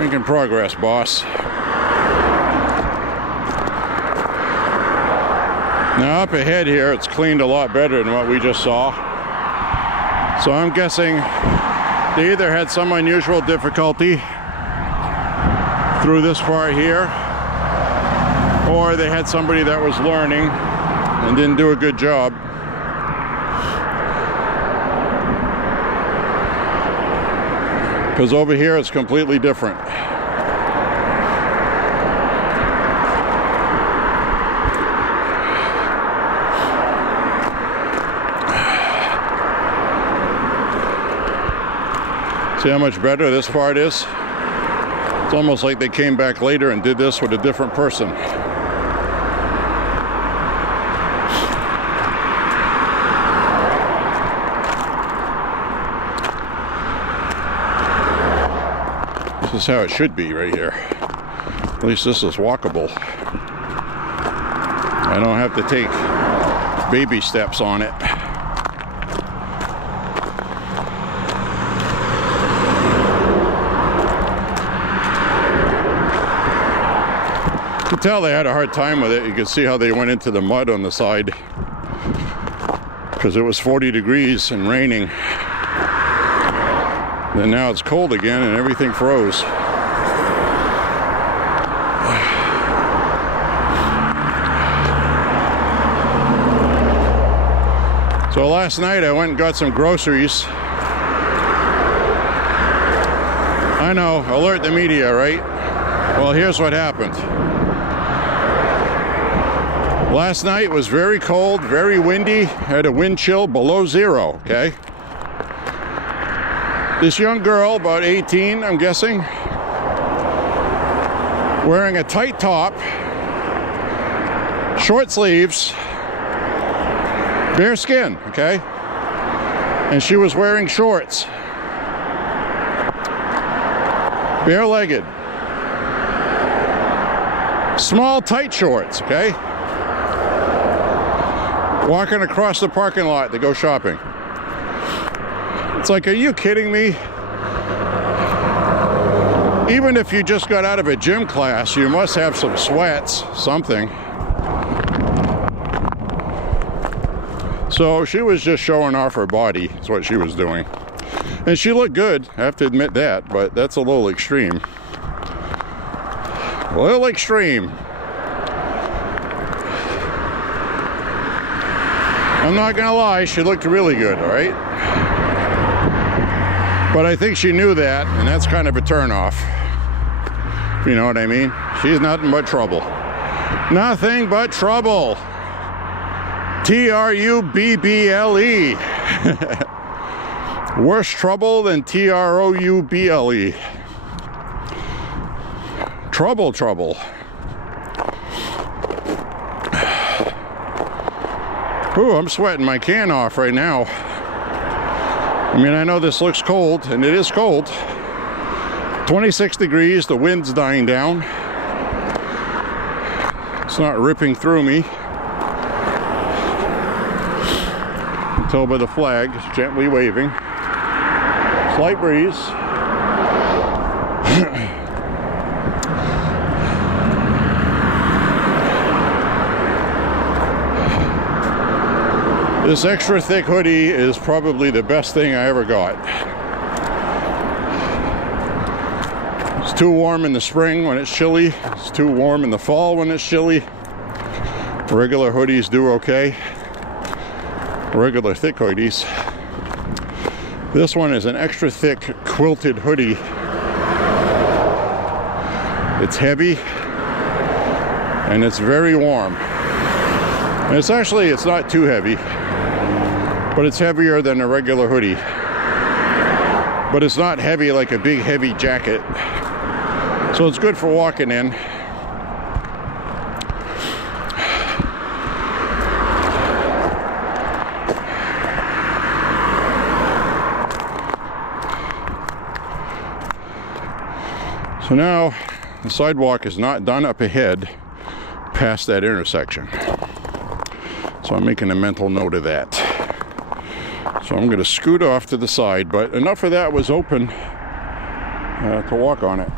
Making progress, boss. Now up ahead here, it's cleaned a lot better than what we just saw. So I'm guessing they either had some unusual difficulty through this part here, or they had somebody that was learning and didn't do a good job. Because over here it's completely different. See how much better this part is? It's almost like they came back later and did this with a different person. This is how it should be right here. At least this is walkable. I don't have to take baby steps on it. You could tell they had a hard time with it. You could see how they went into the mud on the side because it was 40 degrees and raining. And now it's cold again and everything froze. So last night I went and got some groceries. I know, alert the media, right? Well, here's what happened. Last night was very cold, very windy, had a wind chill below zero, okay? This young girl, about 18, I'm guessing, wearing a tight top, short sleeves, bare skin, okay? And she was wearing shorts, bare-legged, small, tight shorts, okay? Walking across the parking lot to go shopping. It's like, are you kidding me? Even if you just got out of a gym class, you must have some sweats, something. So she was just showing off her body, is what she was doing. And she looked good, I have to admit that, but that's a little extreme. A little extreme. I'm not gonna lie, she looked really good, all right? But I think she knew that, and that's kind of a turnoff. You know what I mean? She's nothing but trouble. Nothing but trouble. T-R-U-B-B-L-E. Worse trouble than T-R-O-U-B-L-E. Trouble, trouble. Ooh, I'm sweating my can off right now. I mean, I know this looks cold, and it is cold. 26 degrees, the wind's dying down. It's not ripping through me. You can tell by the flag, it's gently waving. Slight breeze. This extra thick hoodie is probably the best thing I ever got. It's too warm in the spring when it's chilly. It's too warm in the fall when it's chilly. Regular hoodies do okay. Regular thick hoodies. This one is an extra thick quilted hoodie. It's heavy and it's very warm. And it's not too heavy. But it's heavier than a regular hoodie. But it's not heavy like a big heavy jacket. So it's good for walking in. So now the sidewalk is not done up ahead past that intersection. So I'm making a mental note of that. So I'm going to scoot off to the side, but enough of that was open to walk on it.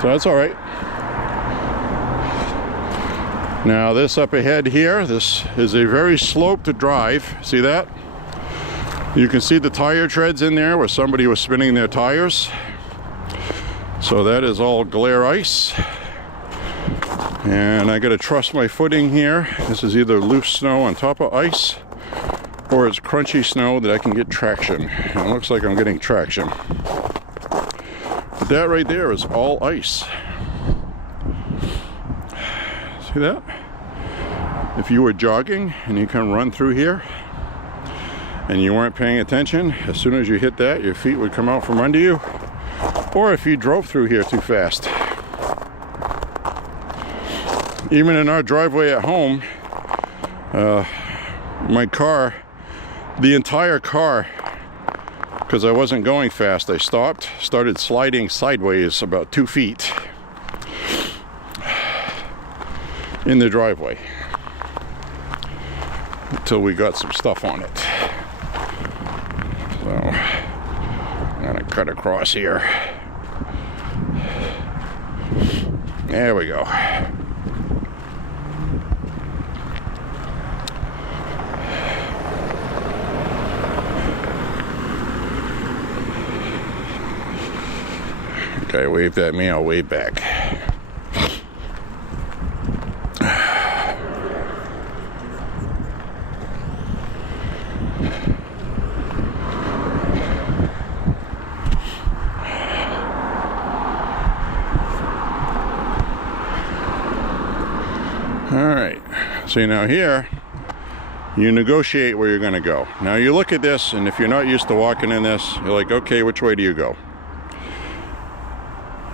So that's all right. Now this up ahead here, this is a very sloped drive. See that? You can see the tire treads in there where somebody was spinning their tires. So that is all glare ice. And I gotta trust my footing here. This is either loose snow on top of ice, or it's crunchy snow that I can get traction. And it looks like I'm getting traction. But that right there is all ice. See that? If you were jogging and you can run through here and you weren't paying attention, as soon as you hit that, your feet would come out from under you. Or if you drove through here too fast. Even in our driveway at home, my car, the entire car, because I wasn't going fast, I stopped, started sliding sideways about 2 feet in the driveway until we got some stuff on it. So I'm gonna cut across here. There we go. Okay, waved at me, I'll wave back. Alright, see now here, you negotiate where you're going to go. Now you look at this, and if you're not used to walking in this, you're like, okay, which way do you go?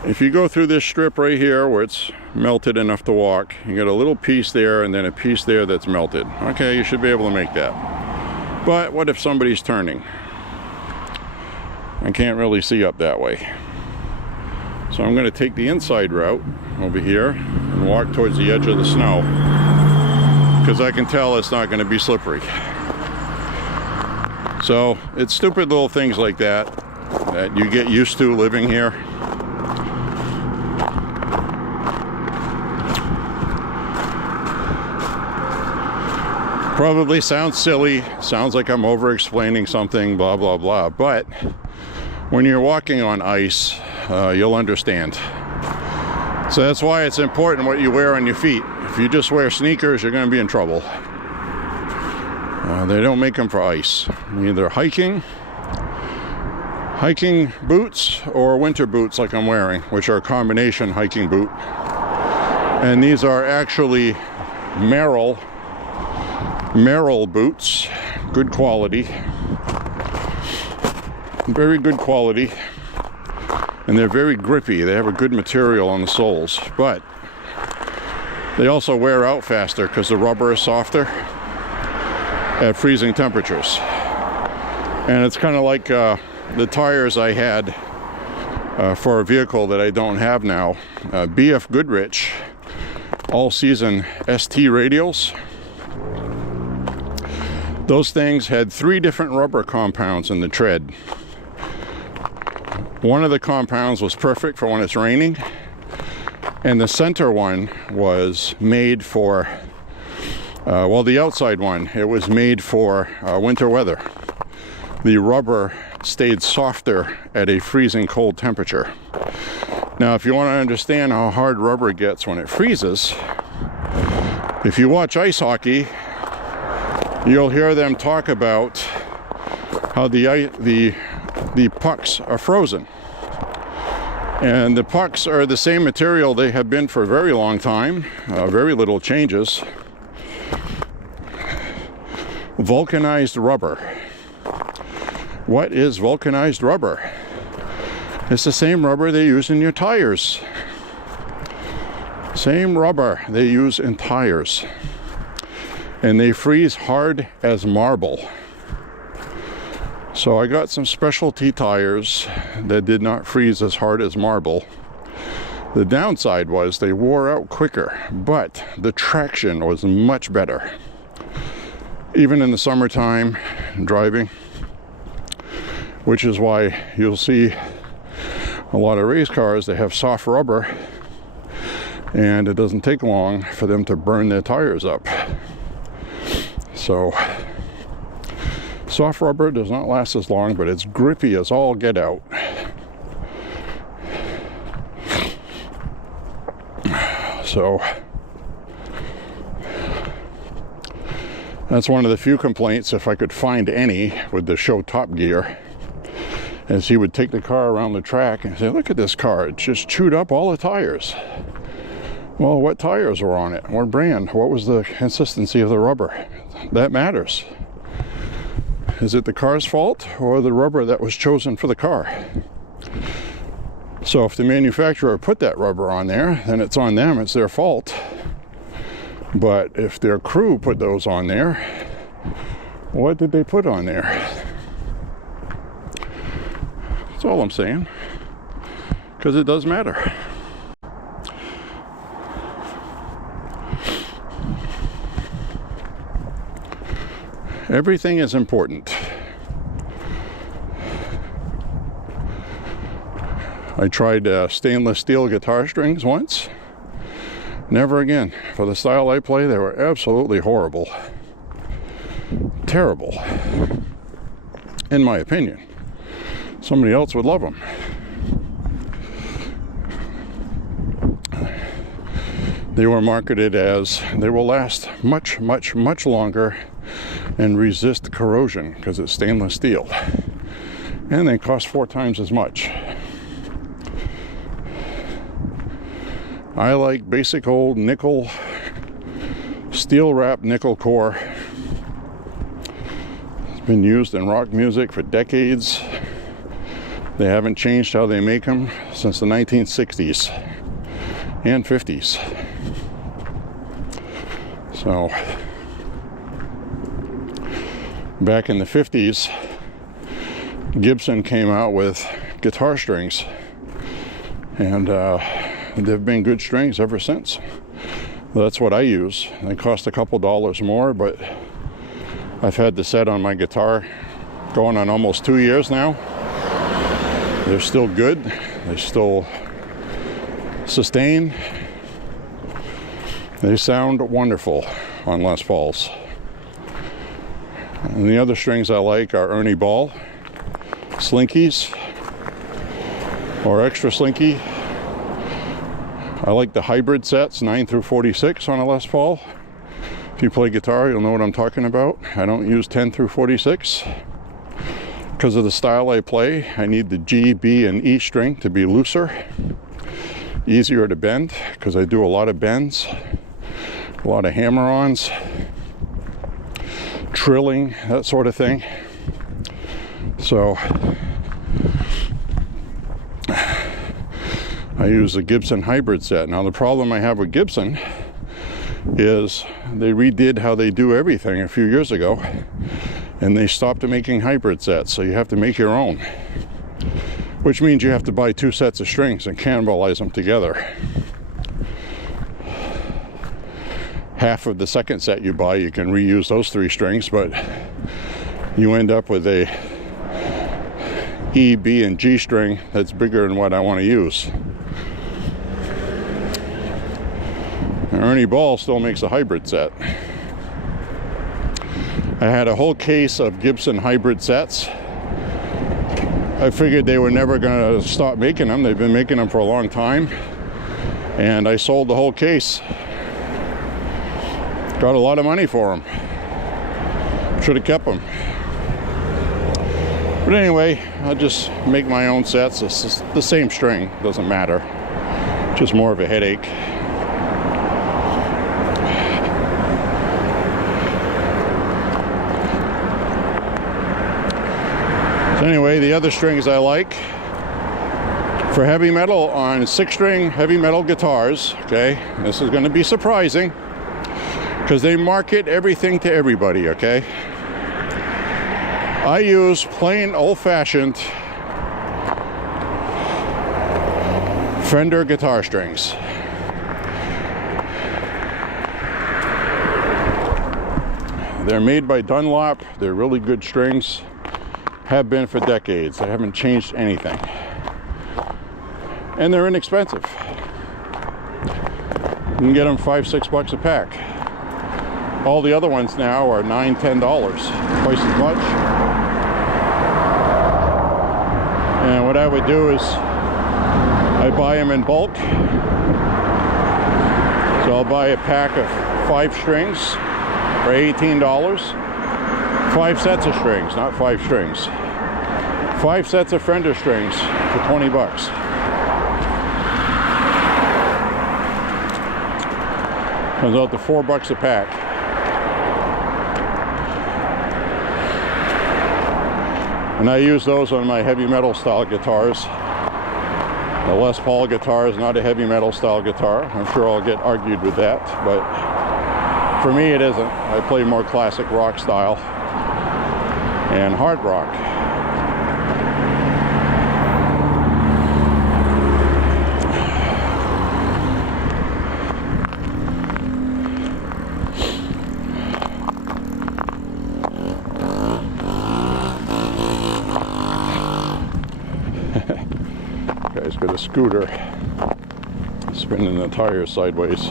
If you go through this strip right here where it's melted enough to walk, you got a little piece there and then a piece there that's melted. Okay, you should be able to make that. But what if somebody's turning? I can't really see up that way. So I'm going to take the inside route over here and walk towards the edge of the snow, because I can tell it's not going to be slippery. So it's stupid little things like that that you get used to living here. Probably sounds silly, sounds like I'm over-explaining something, blah, blah, blah. But when you're walking on ice, you'll understand. So that's why it's important what you wear on your feet. If you just wear sneakers, you're going to be in trouble. They don't make them for ice. Either hiking boots or winter boots like I'm wearing, which are a combination hiking boot. And these are actually Merrell boots, good quality, very good quality, and they're very grippy. They have a good material on the soles, but they also wear out faster because the rubber is softer at freezing temperatures. And it's kind of like the tires I had for a vehicle that I don't have now, BF Goodrich all-season ST radials. Those things had 3 different rubber compounds in the tread. One of the compounds was perfect for when it's raining, and the center one was made for, well, the outside one, it was made for winter weather. The rubber stayed softer at a freezing cold temperature. Now, if you want to understand how hard rubber gets when it freezes, if you watch ice hockey, you'll hear them talk about how the pucks are frozen. And the pucks are the same material they have been for a very long time, very little changes. Vulcanized rubber. What is vulcanized rubber? It's the same rubber they use in your tires. Same rubber they use in tires. And they freeze hard as marble. So I got some specialty tires that did not freeze as hard as marble. The downside was they wore out quicker, but the traction was much better. Even in the summertime driving, which is why you'll see a lot of race cars, they have soft rubber, and it doesn't take long for them to burn their tires up. So soft rubber does not last as long, but it's grippy as all get out. So that's one of the few complaints, if I could find any, with the show Top Gear, is he would take the car around the track and say, look at this car, it just chewed up all the tires. Well, what tires were on it? What brand? What was the consistency of the rubber? That matters. Is it the car's fault or the rubber that was chosen for the car? So if the manufacturer put that rubber on there, then it's on them, it's their fault. But if their crew put those on there, what did they put on there? That's all I'm saying, because it does matter. Everything is important. I tried stainless steel guitar strings once. Never again. For the style I play, they were absolutely horrible. Terrible. In my opinion. Somebody else would love them. They were marketed as they will last much, much, much longer and resist corrosion because it's stainless steel. And they cost 4 times as much. I like basic old nickel, steel wrapped nickel core. It's been used in rock music for decades. They haven't changed how they make them since the 1960s and 50s. So, back in the 50s, Gibson came out with guitar strings, and they've been good strings ever since. That's what I use. They cost a couple dollars more, but I've had the set on my guitar going on almost 2 years now. They're still good. They still sustain. They sound wonderful on Les Pauls. And the other strings I like are Ernie Ball, Slinkies, or Extra Slinky. I like the hybrid sets, 9 through 46 on a Les Paul. If you play guitar, you'll know what I'm talking about. I don't use 10 through 46. Because of the style I play, I need the G, B, and E string to be looser, easier to bend, because I do a lot of bends, a lot of hammer-ons, trilling, that sort of thing. So I use a Gibson hybrid set. Now the problem I have with Gibson is they redid how they do everything a few years ago, and they stopped making hybrid sets, so you have to make your own, which means you have to buy 2 sets of strings and cannibalize them together. Half of the second set you buy, you can reuse those 3 strings, but you end up with a E, B, and G string that's bigger than what I want to use. And Ernie Ball still makes a hybrid set. I had a whole case of Gibson hybrid sets. I figured they were never going to stop making them. They've been making them for a long time. And I sold the whole case. Got a lot of money for them. Should have kept them. But anyway, I'll just make my own sets. It's the same string, doesn't matter. Just more of a headache. So anyway, the other strings I like for heavy metal on 6-string heavy metal guitars, okay, this is going to be surprising because they market everything to everybody, okay? I use plain old-fashioned Fender guitar strings. They're made by Dunlop. They're really good strings. Have been for decades. They haven't changed anything. and they're inexpensive. You can get them $5-6 a pack. All the other ones now are $9-10, twice as much. And what I would do is I buy them in bulk. So I'll buy a pack of 5 strings for $18. 5 sets of strings, not 5 strings. 5 sets of Fender strings for $20. Comes out to $4 a pack. And I use those on my heavy metal style guitars. The Les Paul guitar is not a heavy metal style guitar. I'm sure I'll get argued with that, but for me it isn't. I play more classic rock style and hard rock. Guy's got a scooter spinning the tires sideways.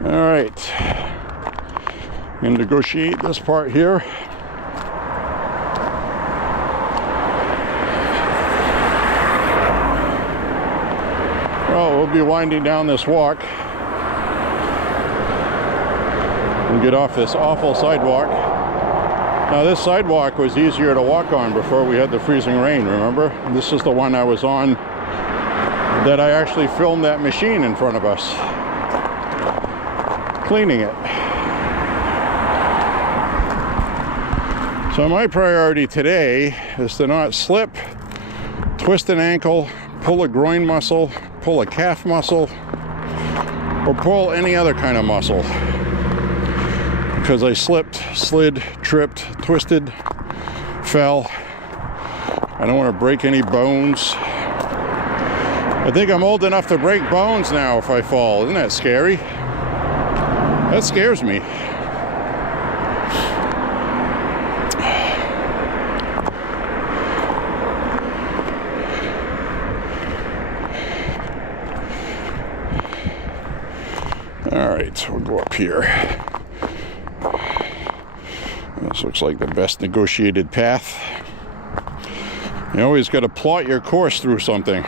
All right, I'm going to negotiate this part here. Well, we'll be winding down this walk and get off this awful sidewalk. Now, this sidewalk was easier to walk on before we had the freezing rain, remember? This is the one I was on that I actually filmed that machine in front of us, cleaning it. So my priority today is to not slip, twist an ankle, pull a groin muscle, pull a calf muscle, or pull any other kind of muscle, because I slipped, slid, tripped, twisted, fell. I don't want to break any bones. I think I'm old enough to break bones now if I fall. Isn't that scary? That scares me. All right, we'll go up here. This looks like the best negotiated path. You always got to plot your course through something.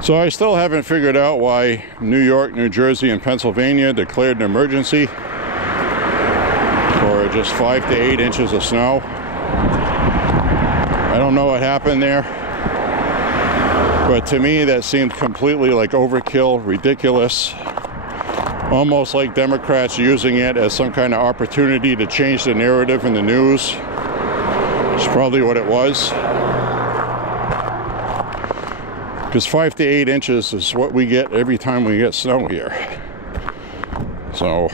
So I still haven't figured out why New York, New Jersey, and Pennsylvania declared an emergency for just 5 to 8 inches of snow. I don't know what happened there, but to me that seemed completely like overkill, ridiculous, almost like Democrats using it as some kind of opportunity to change the narrative in the news. It's probably what it was. Because 5 to 8 inches is what we get every time we get snow here. So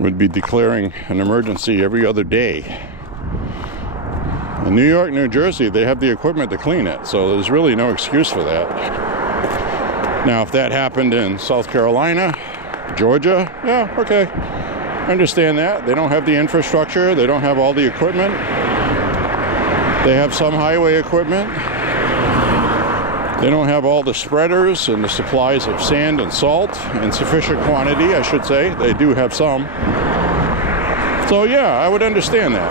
we'd be declaring an emergency every other day. In New York, New Jersey, they have the equipment to clean it, so there's really no excuse for that. Now, if that happened in South Carolina, Georgia, yeah, okay. I understand that. They don't have the infrastructure, they don't have all the equipment. They have some highway equipment. They don't have all the spreaders and the supplies of sand and salt in sufficient quantity, I should say. They do have some. So yeah, I would understand that.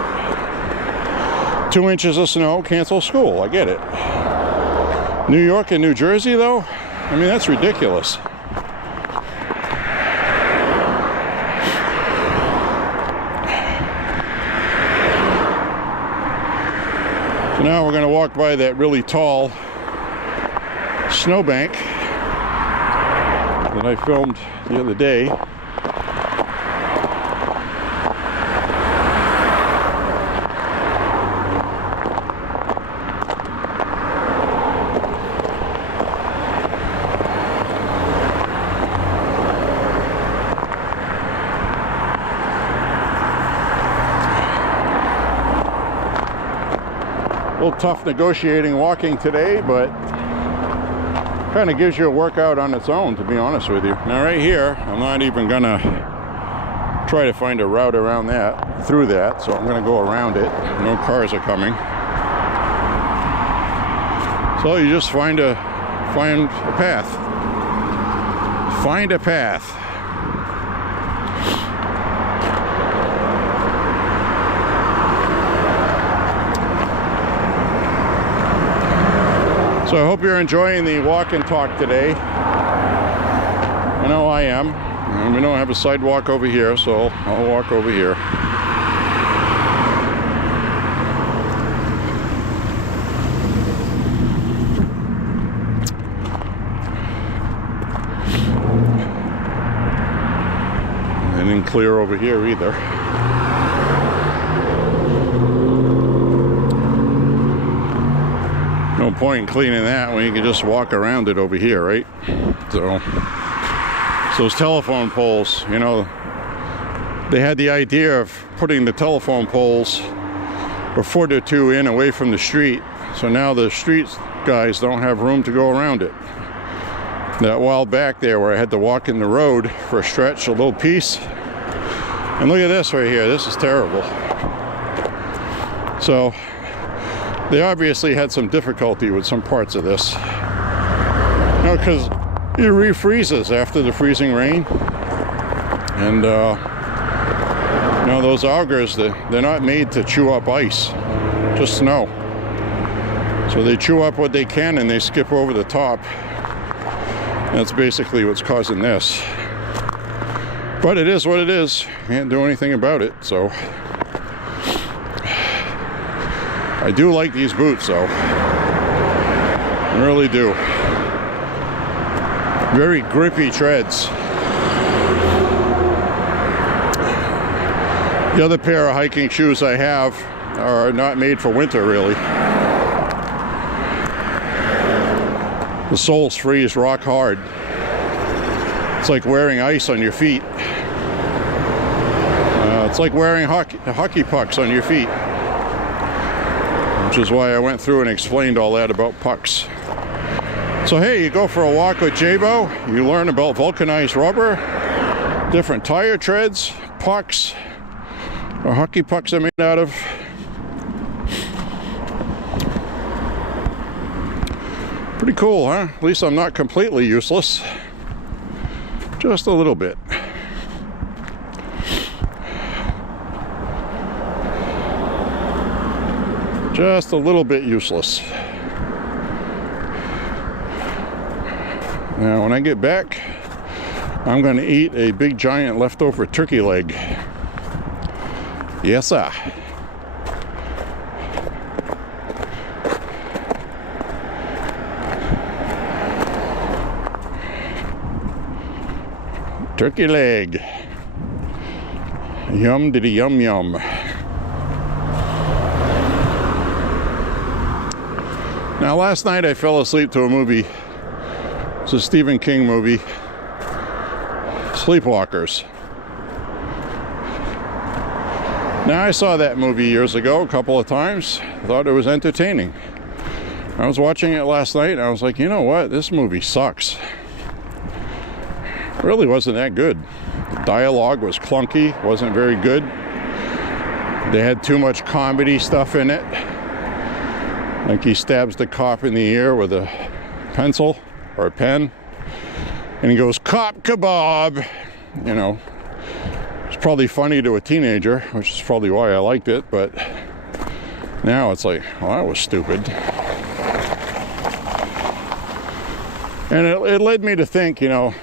2 inches of snow, cancel school. I get it. New York and New Jersey, though? I mean, that's ridiculous. So now we're going to walk by that really tall snowbank that I filmed the other day. little tough negotiating walking today, but kind of gives you a workout on its own, to be honest with you. Now right here, I'm not even gonna try to find a route around that, through that, so I'm gonna go around it. No cars are coming. So you just find a path. Find a path. So I hope you're enjoying the walk and talk today. I know I am. And we don't have a sidewalk over here, so I'll walk over here. It didn't clear over here either. No point in cleaning that when you can just walk around it over here, right? So those telephone poles, you know, they had the idea of putting the telephone poles a foot or two in away from the street. So now the street guys don't have room to go around it. That while back there where I had to walk in the road for a stretch, a little piece. And look at this right here. This is terrible. So they obviously had some difficulty with some parts of this. You know, because it refreezes after the freezing rain. And, you know, those augers, they're not made to chew up ice, just snow. So they chew up what they can and they skip over the top. That's basically what's causing this. But it is what it is. Can't do anything about it, so. I do like these boots, though. I really do. Very grippy treads. The other pair of hiking shoes I have are not made for winter, really. The soles freeze rock hard. It's like wearing ice on your feet. It's like wearing hockey pucks on your feet. Which is why I went through and explained all that about pucks. So hey, you go for a walk with J.Beau, you learn about vulcanized rubber, different tire treads, pucks, or hockey pucks are made out of. Pretty cool, huh? At least I'm not completely useless. Just a little bit. Just a little bit useless. Now when I get back, I'm going to eat a big giant leftover turkey leg. Yes, sir. Turkey leg. Yum diddy yum yum. Now last night I fell asleep to a movie. It's a Stephen King movie. Sleepwalkers. Now I saw that movie years ago a couple of times. Thought it was entertaining. I was watching it last night and I was like, you know what? This movie sucks. It really wasn't that good. The dialogue was clunky, wasn't very good. They had too much comedy stuff in it. Like he stabs the cop in the ear with a pencil or a pen. And he goes, "Cop kebab." You know, it's probably funny to a teenager, which is probably why I liked it. But now it's like, well, that was stupid. And it led me to think, you know,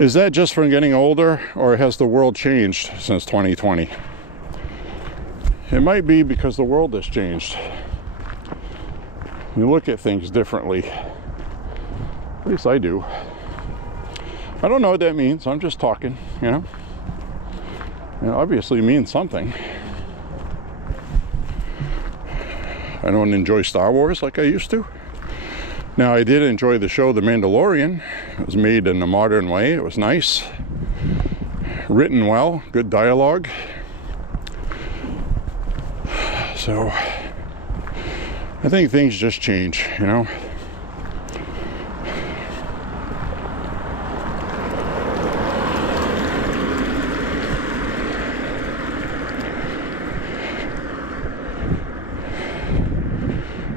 is that just from getting older, or has the world changed since 2020? It might be because the world has changed. You look at things differently. At least I do. I don't know what that means. I'm just talking, you know. It obviously means something. I don't enjoy Star Wars like I used to. Now, I did enjoy the show The Mandalorian. It was made in a modern way. It was nice. Written well. Good dialogue. So, I think things just change, you know.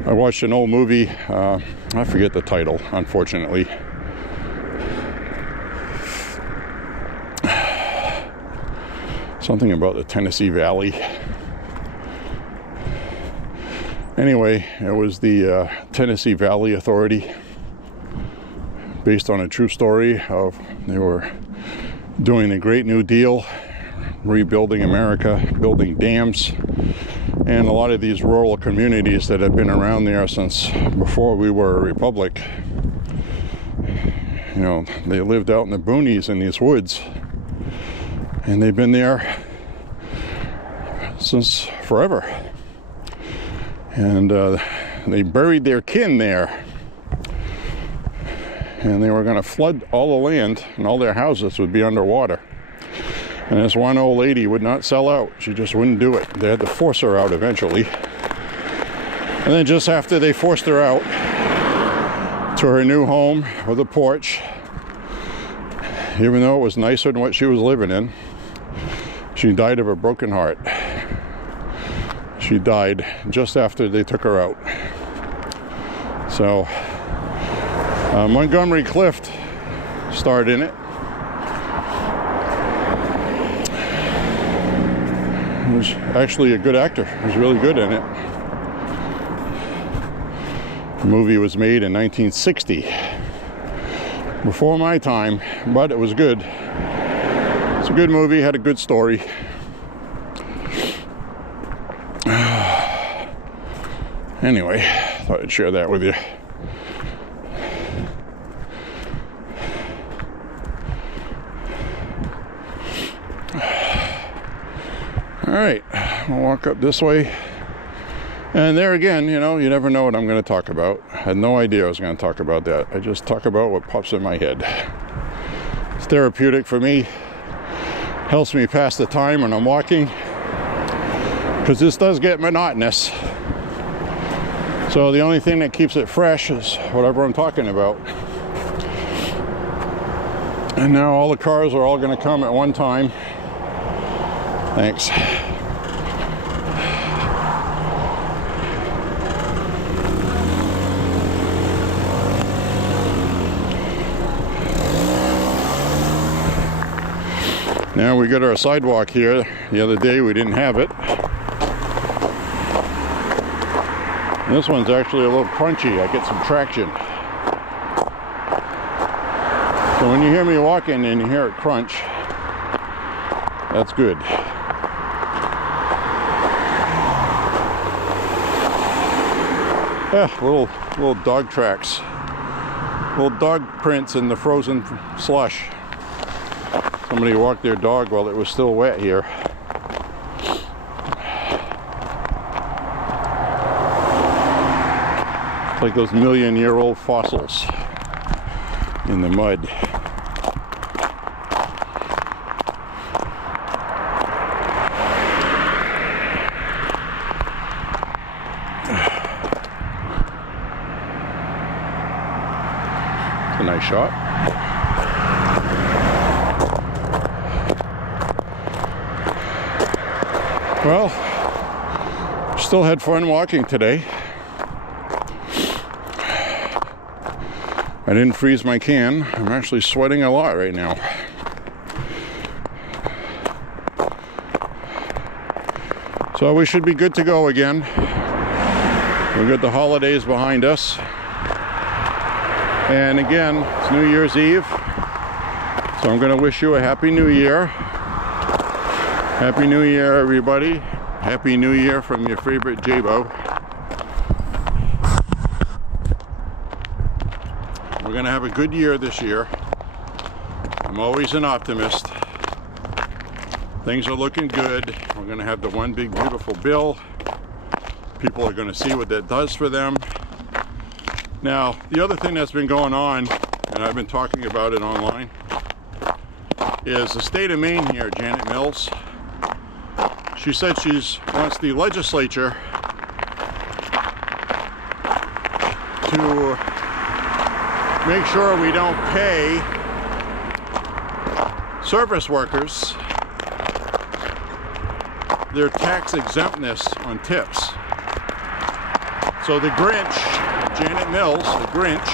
I watched an old movie, I forget the title, unfortunately. Something about the Tennessee Valley. Anyway, it was the Tennessee Valley Authority, based on a true story of they were doing a great New Deal, rebuilding America, building dams, and a lot of these rural communities that have been around there since before we were a republic. You know, they lived out in the boonies in these woods, and they've been there since forever. And they buried their kin there, and they were going to flood all the land, and all their houses would be underwater. And this one old lady would not sell out. She just wouldn't do it. They had to force her out eventually. And then just after they forced her out to her new home with a porch, even though it was nicer than what she was living in, she died of a broken heart. She died just after they took her out. So Montgomery Clift starred in it. He was actually a good actor. He was really good in it. The movie was made in 1960. Before my time, but it was good. It's a good movie, had a good story. Anyway, thought I'd share that with you. All right, I'll walk up this way. And there again, you know, you never know what I'm going to talk about. I had no idea I was going to talk about that. I just talk about what pops in my head. It's therapeutic for me. Helps me pass the time when I'm walking, because this does get monotonous. So the only thing that keeps it fresh is whatever I'm talking about. And now all the cars are all going to come at one time. Thanks. Now we got our sidewalk here. The other day we didn't have it. This one's actually a little crunchy. I get some traction. So when you hear me walking and you hear it crunch, that's good. Yeah, little dog tracks. Little dog prints in the frozen slush. Somebody walked their dog while it was still wet here. Like those million-year-old fossils in the mud. It's a nice shot. Well, still had fun walking today. I didn't freeze my can. I'm actually sweating a lot right now. So we should be good to go again. We've got the holidays behind us. And again, it's New Year's Eve. So I'm going to wish you a Happy New Year. Happy New Year, everybody. Happy New Year from your favorite J.Beau. We're going to have a good year this year. I'm always an optimist. Things are looking good. We're going to have the one big beautiful bill. People are going to see what that does for them. Now, the other thing that's been going on, and I've been talking about it online, is the state of Maine here, Janet Mills. She said she wants the legislature to make sure we don't pay service workers their tax exemptness on tips. So the Grinch, Janet Mills, the Grinch,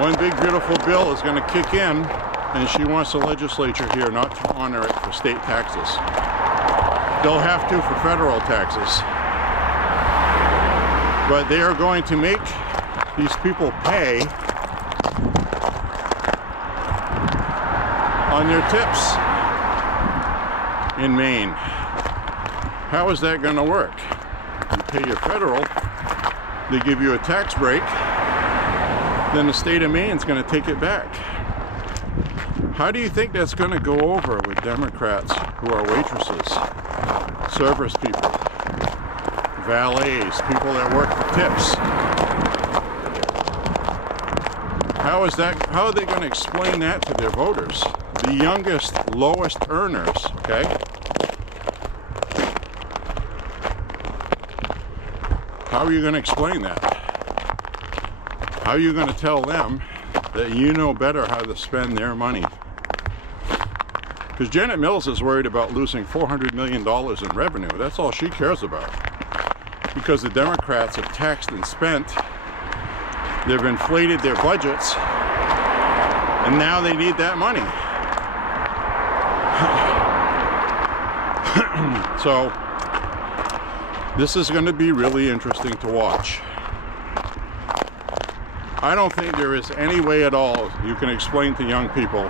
one big beautiful bill is going to kick in, and she wants the legislature here not to honor it for state taxes. They'll have to for federal taxes. But they are going to make these people pay on their tips in Maine. How is that going to work? You pay your federal, they give you a tax break, then the state of Maine is going to take it back. How do you think that's going to go over with Democrats who are waitresses, service people, valets, people that work for tips? How are they going to explain that to their voters? The youngest, lowest earners, okay? How are you going to explain that? How are you going to tell them that you know better how to spend their money? Because Janet Mills is worried about losing $400 million in revenue. That's all she cares about. Because the Democrats have taxed and spent. They've inflated their budgets. And now they need that money. So, this is going to be really interesting to watch. I don't think there is any way at all you can explain to young people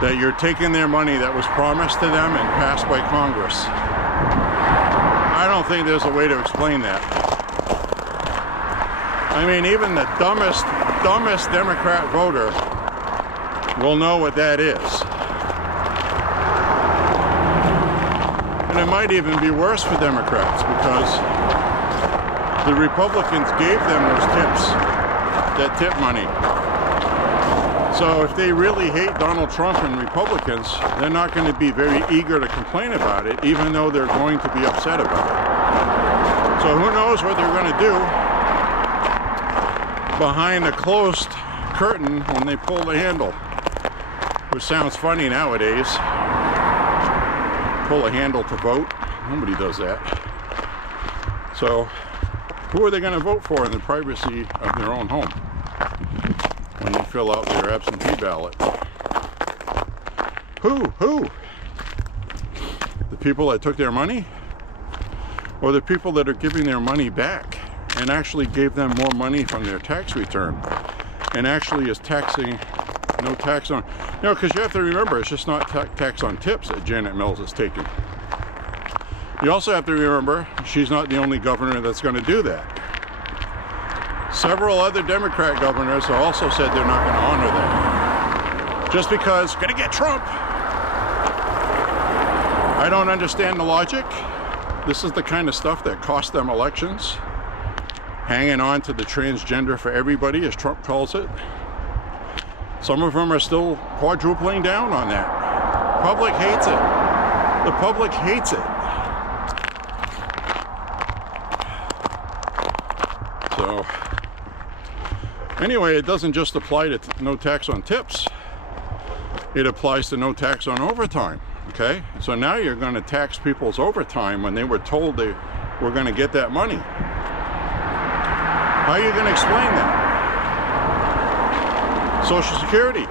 that you're taking their money that was promised to them and passed by Congress. I don't think there's a way to explain that. I mean, even the dumbest Democrat voter will know what that is. And it might even be worse for Democrats because the Republicans gave them those tips, that tip money. So if they really hate Donald Trump and Republicans, they're not going to be very eager to complain about it, even though they're going to be upset about it. So who knows what they're going to do behind a closed curtain when they pull the handle, which sounds funny nowadays. Pull a handle to vote. Nobody does that. So who are they going to vote for in the privacy of their own home when they fill out their absentee ballot? Who? The people that took their money? Or the people that are giving their money back and actually gave them more money from their tax return and actually is taxing, no tax on, because you have to remember, it's just not tax on tips that Janet Mills is taking. You also have to remember, she's not the only governor that's going to do that. Several other Democrat governors have also said they're not going to honor that. Just because, gonna get Trump. I don't understand the logic. This is the kind of stuff that cost them elections. Hanging on to the transgender for everybody, as Trump calls it. Some of them are still quadrupling down on that. Public hates it. The public hates it. So, anyway, it doesn't just apply to no tax on tips. It applies to no tax on overtime, okay? So now you're going to tax people's overtime when they were told they were going to get that money. How are you going to explain that? Social Security.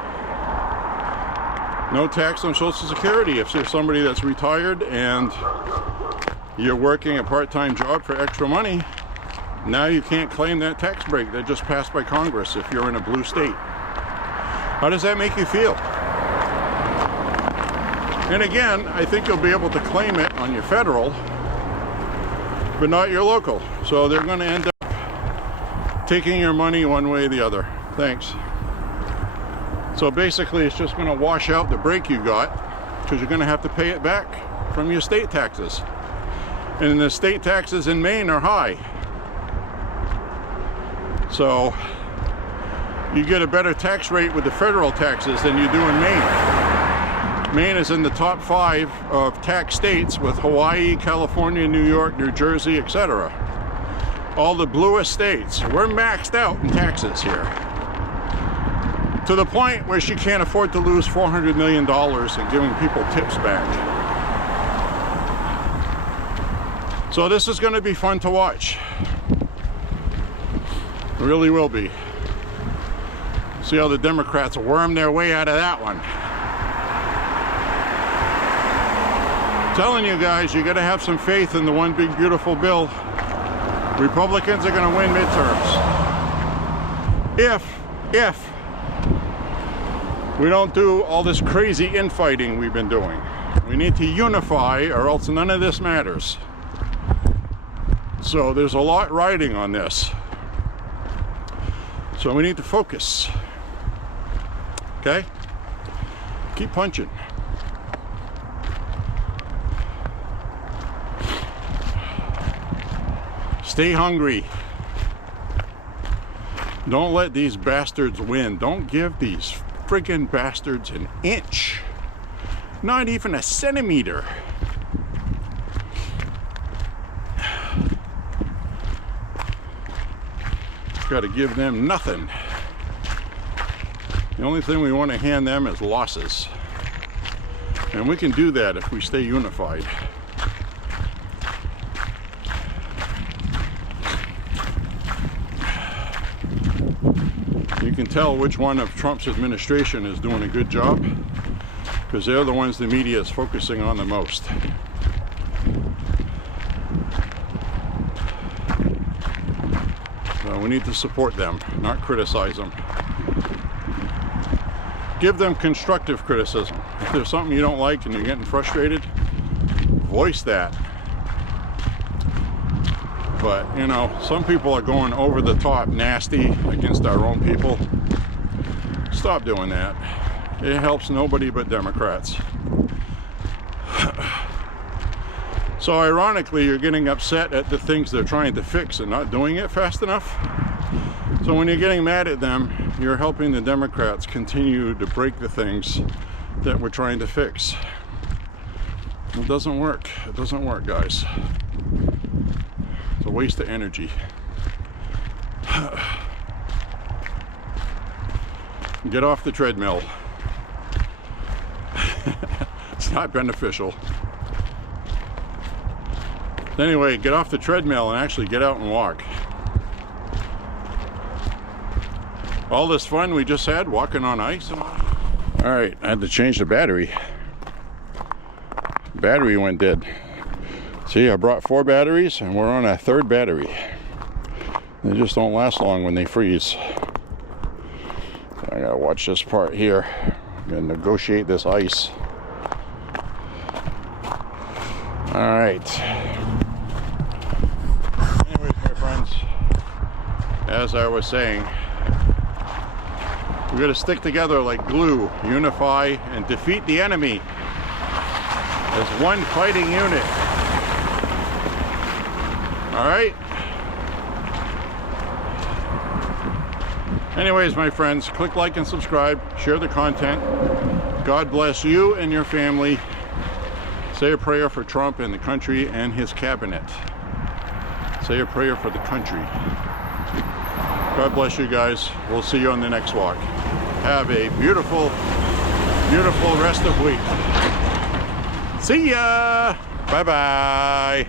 No tax on Social Security. If there's somebody that's retired and you're working a part-time job for extra money, now you can't claim that tax break that just passed by Congress if you're in a blue state. How does that make you feel? And again, I think you'll be able to claim it on your federal, but not your local. So they're going to end up taking your money one way or the other. Thanks. So basically it's just going to wash out the break you got because you're going to have to pay it back from your state taxes. And the state taxes in Maine are high. So you get a better tax rate with the federal taxes than you do in Maine. Maine is in the top 5 of tax states with Hawaii, California, New York, New Jersey, etc. all the bluest states. We're maxed out in taxes here. To the point where she can't afford to lose $400 million in giving people tips back. So this is going to be fun to watch. It really will be. See how the Democrats worm their way out of that one. Telling you guys, you got to have some faith in the one big beautiful bill. Republicans are going to win midterms. If we don't do all this crazy infighting we've been doing. We need to unify or else none of this matters. So there's a lot riding on this. So we need to focus. Okay? Keep punching. Stay hungry. Don't let these bastards win. Don't give these friggin' bastards an inch. Not even a centimeter. Got to give them nothing. The only thing we want to hand them is losses. And we can do that if we stay unified. You can tell which one of Trump's administration is doing a good job because they're the ones the media is focusing on the most. So we need to support them, not criticize them. Give them constructive criticism. If there's something you don't like and you're getting frustrated, voice that. But, you know, some people are going over the top nasty against our own people. Stop doing that. It helps nobody but Democrats. So ironically, you're getting upset at the things they're trying to fix and not doing it fast enough. So when you're getting mad at them, you're helping the Democrats continue to break the things that we're trying to fix. It doesn't work. It doesn't work, guys. It's a waste of energy. Get off the treadmill. It's not beneficial. Anyway, get off the treadmill and actually get out and walk. All this fun we just had walking on ice. Alright, I had to change the battery. Battery went dead. See, I brought 4 batteries and we're on a 3rd battery. They just don't last long when they freeze. I gotta watch this part here. I'm gonna negotiate this ice. Alright. Anyways, my friends, as I was saying, we're gonna stick together like glue, unify, and defeat the enemy as one fighting unit. Alright? Anyways, my friends, click like and subscribe, share the content. God bless you and your family. Say a prayer for Trump and the country and his cabinet. Say a prayer for the country. God bless you guys. We'll see you on the next walk. Have a beautiful, beautiful rest of week. See ya! Bye-bye.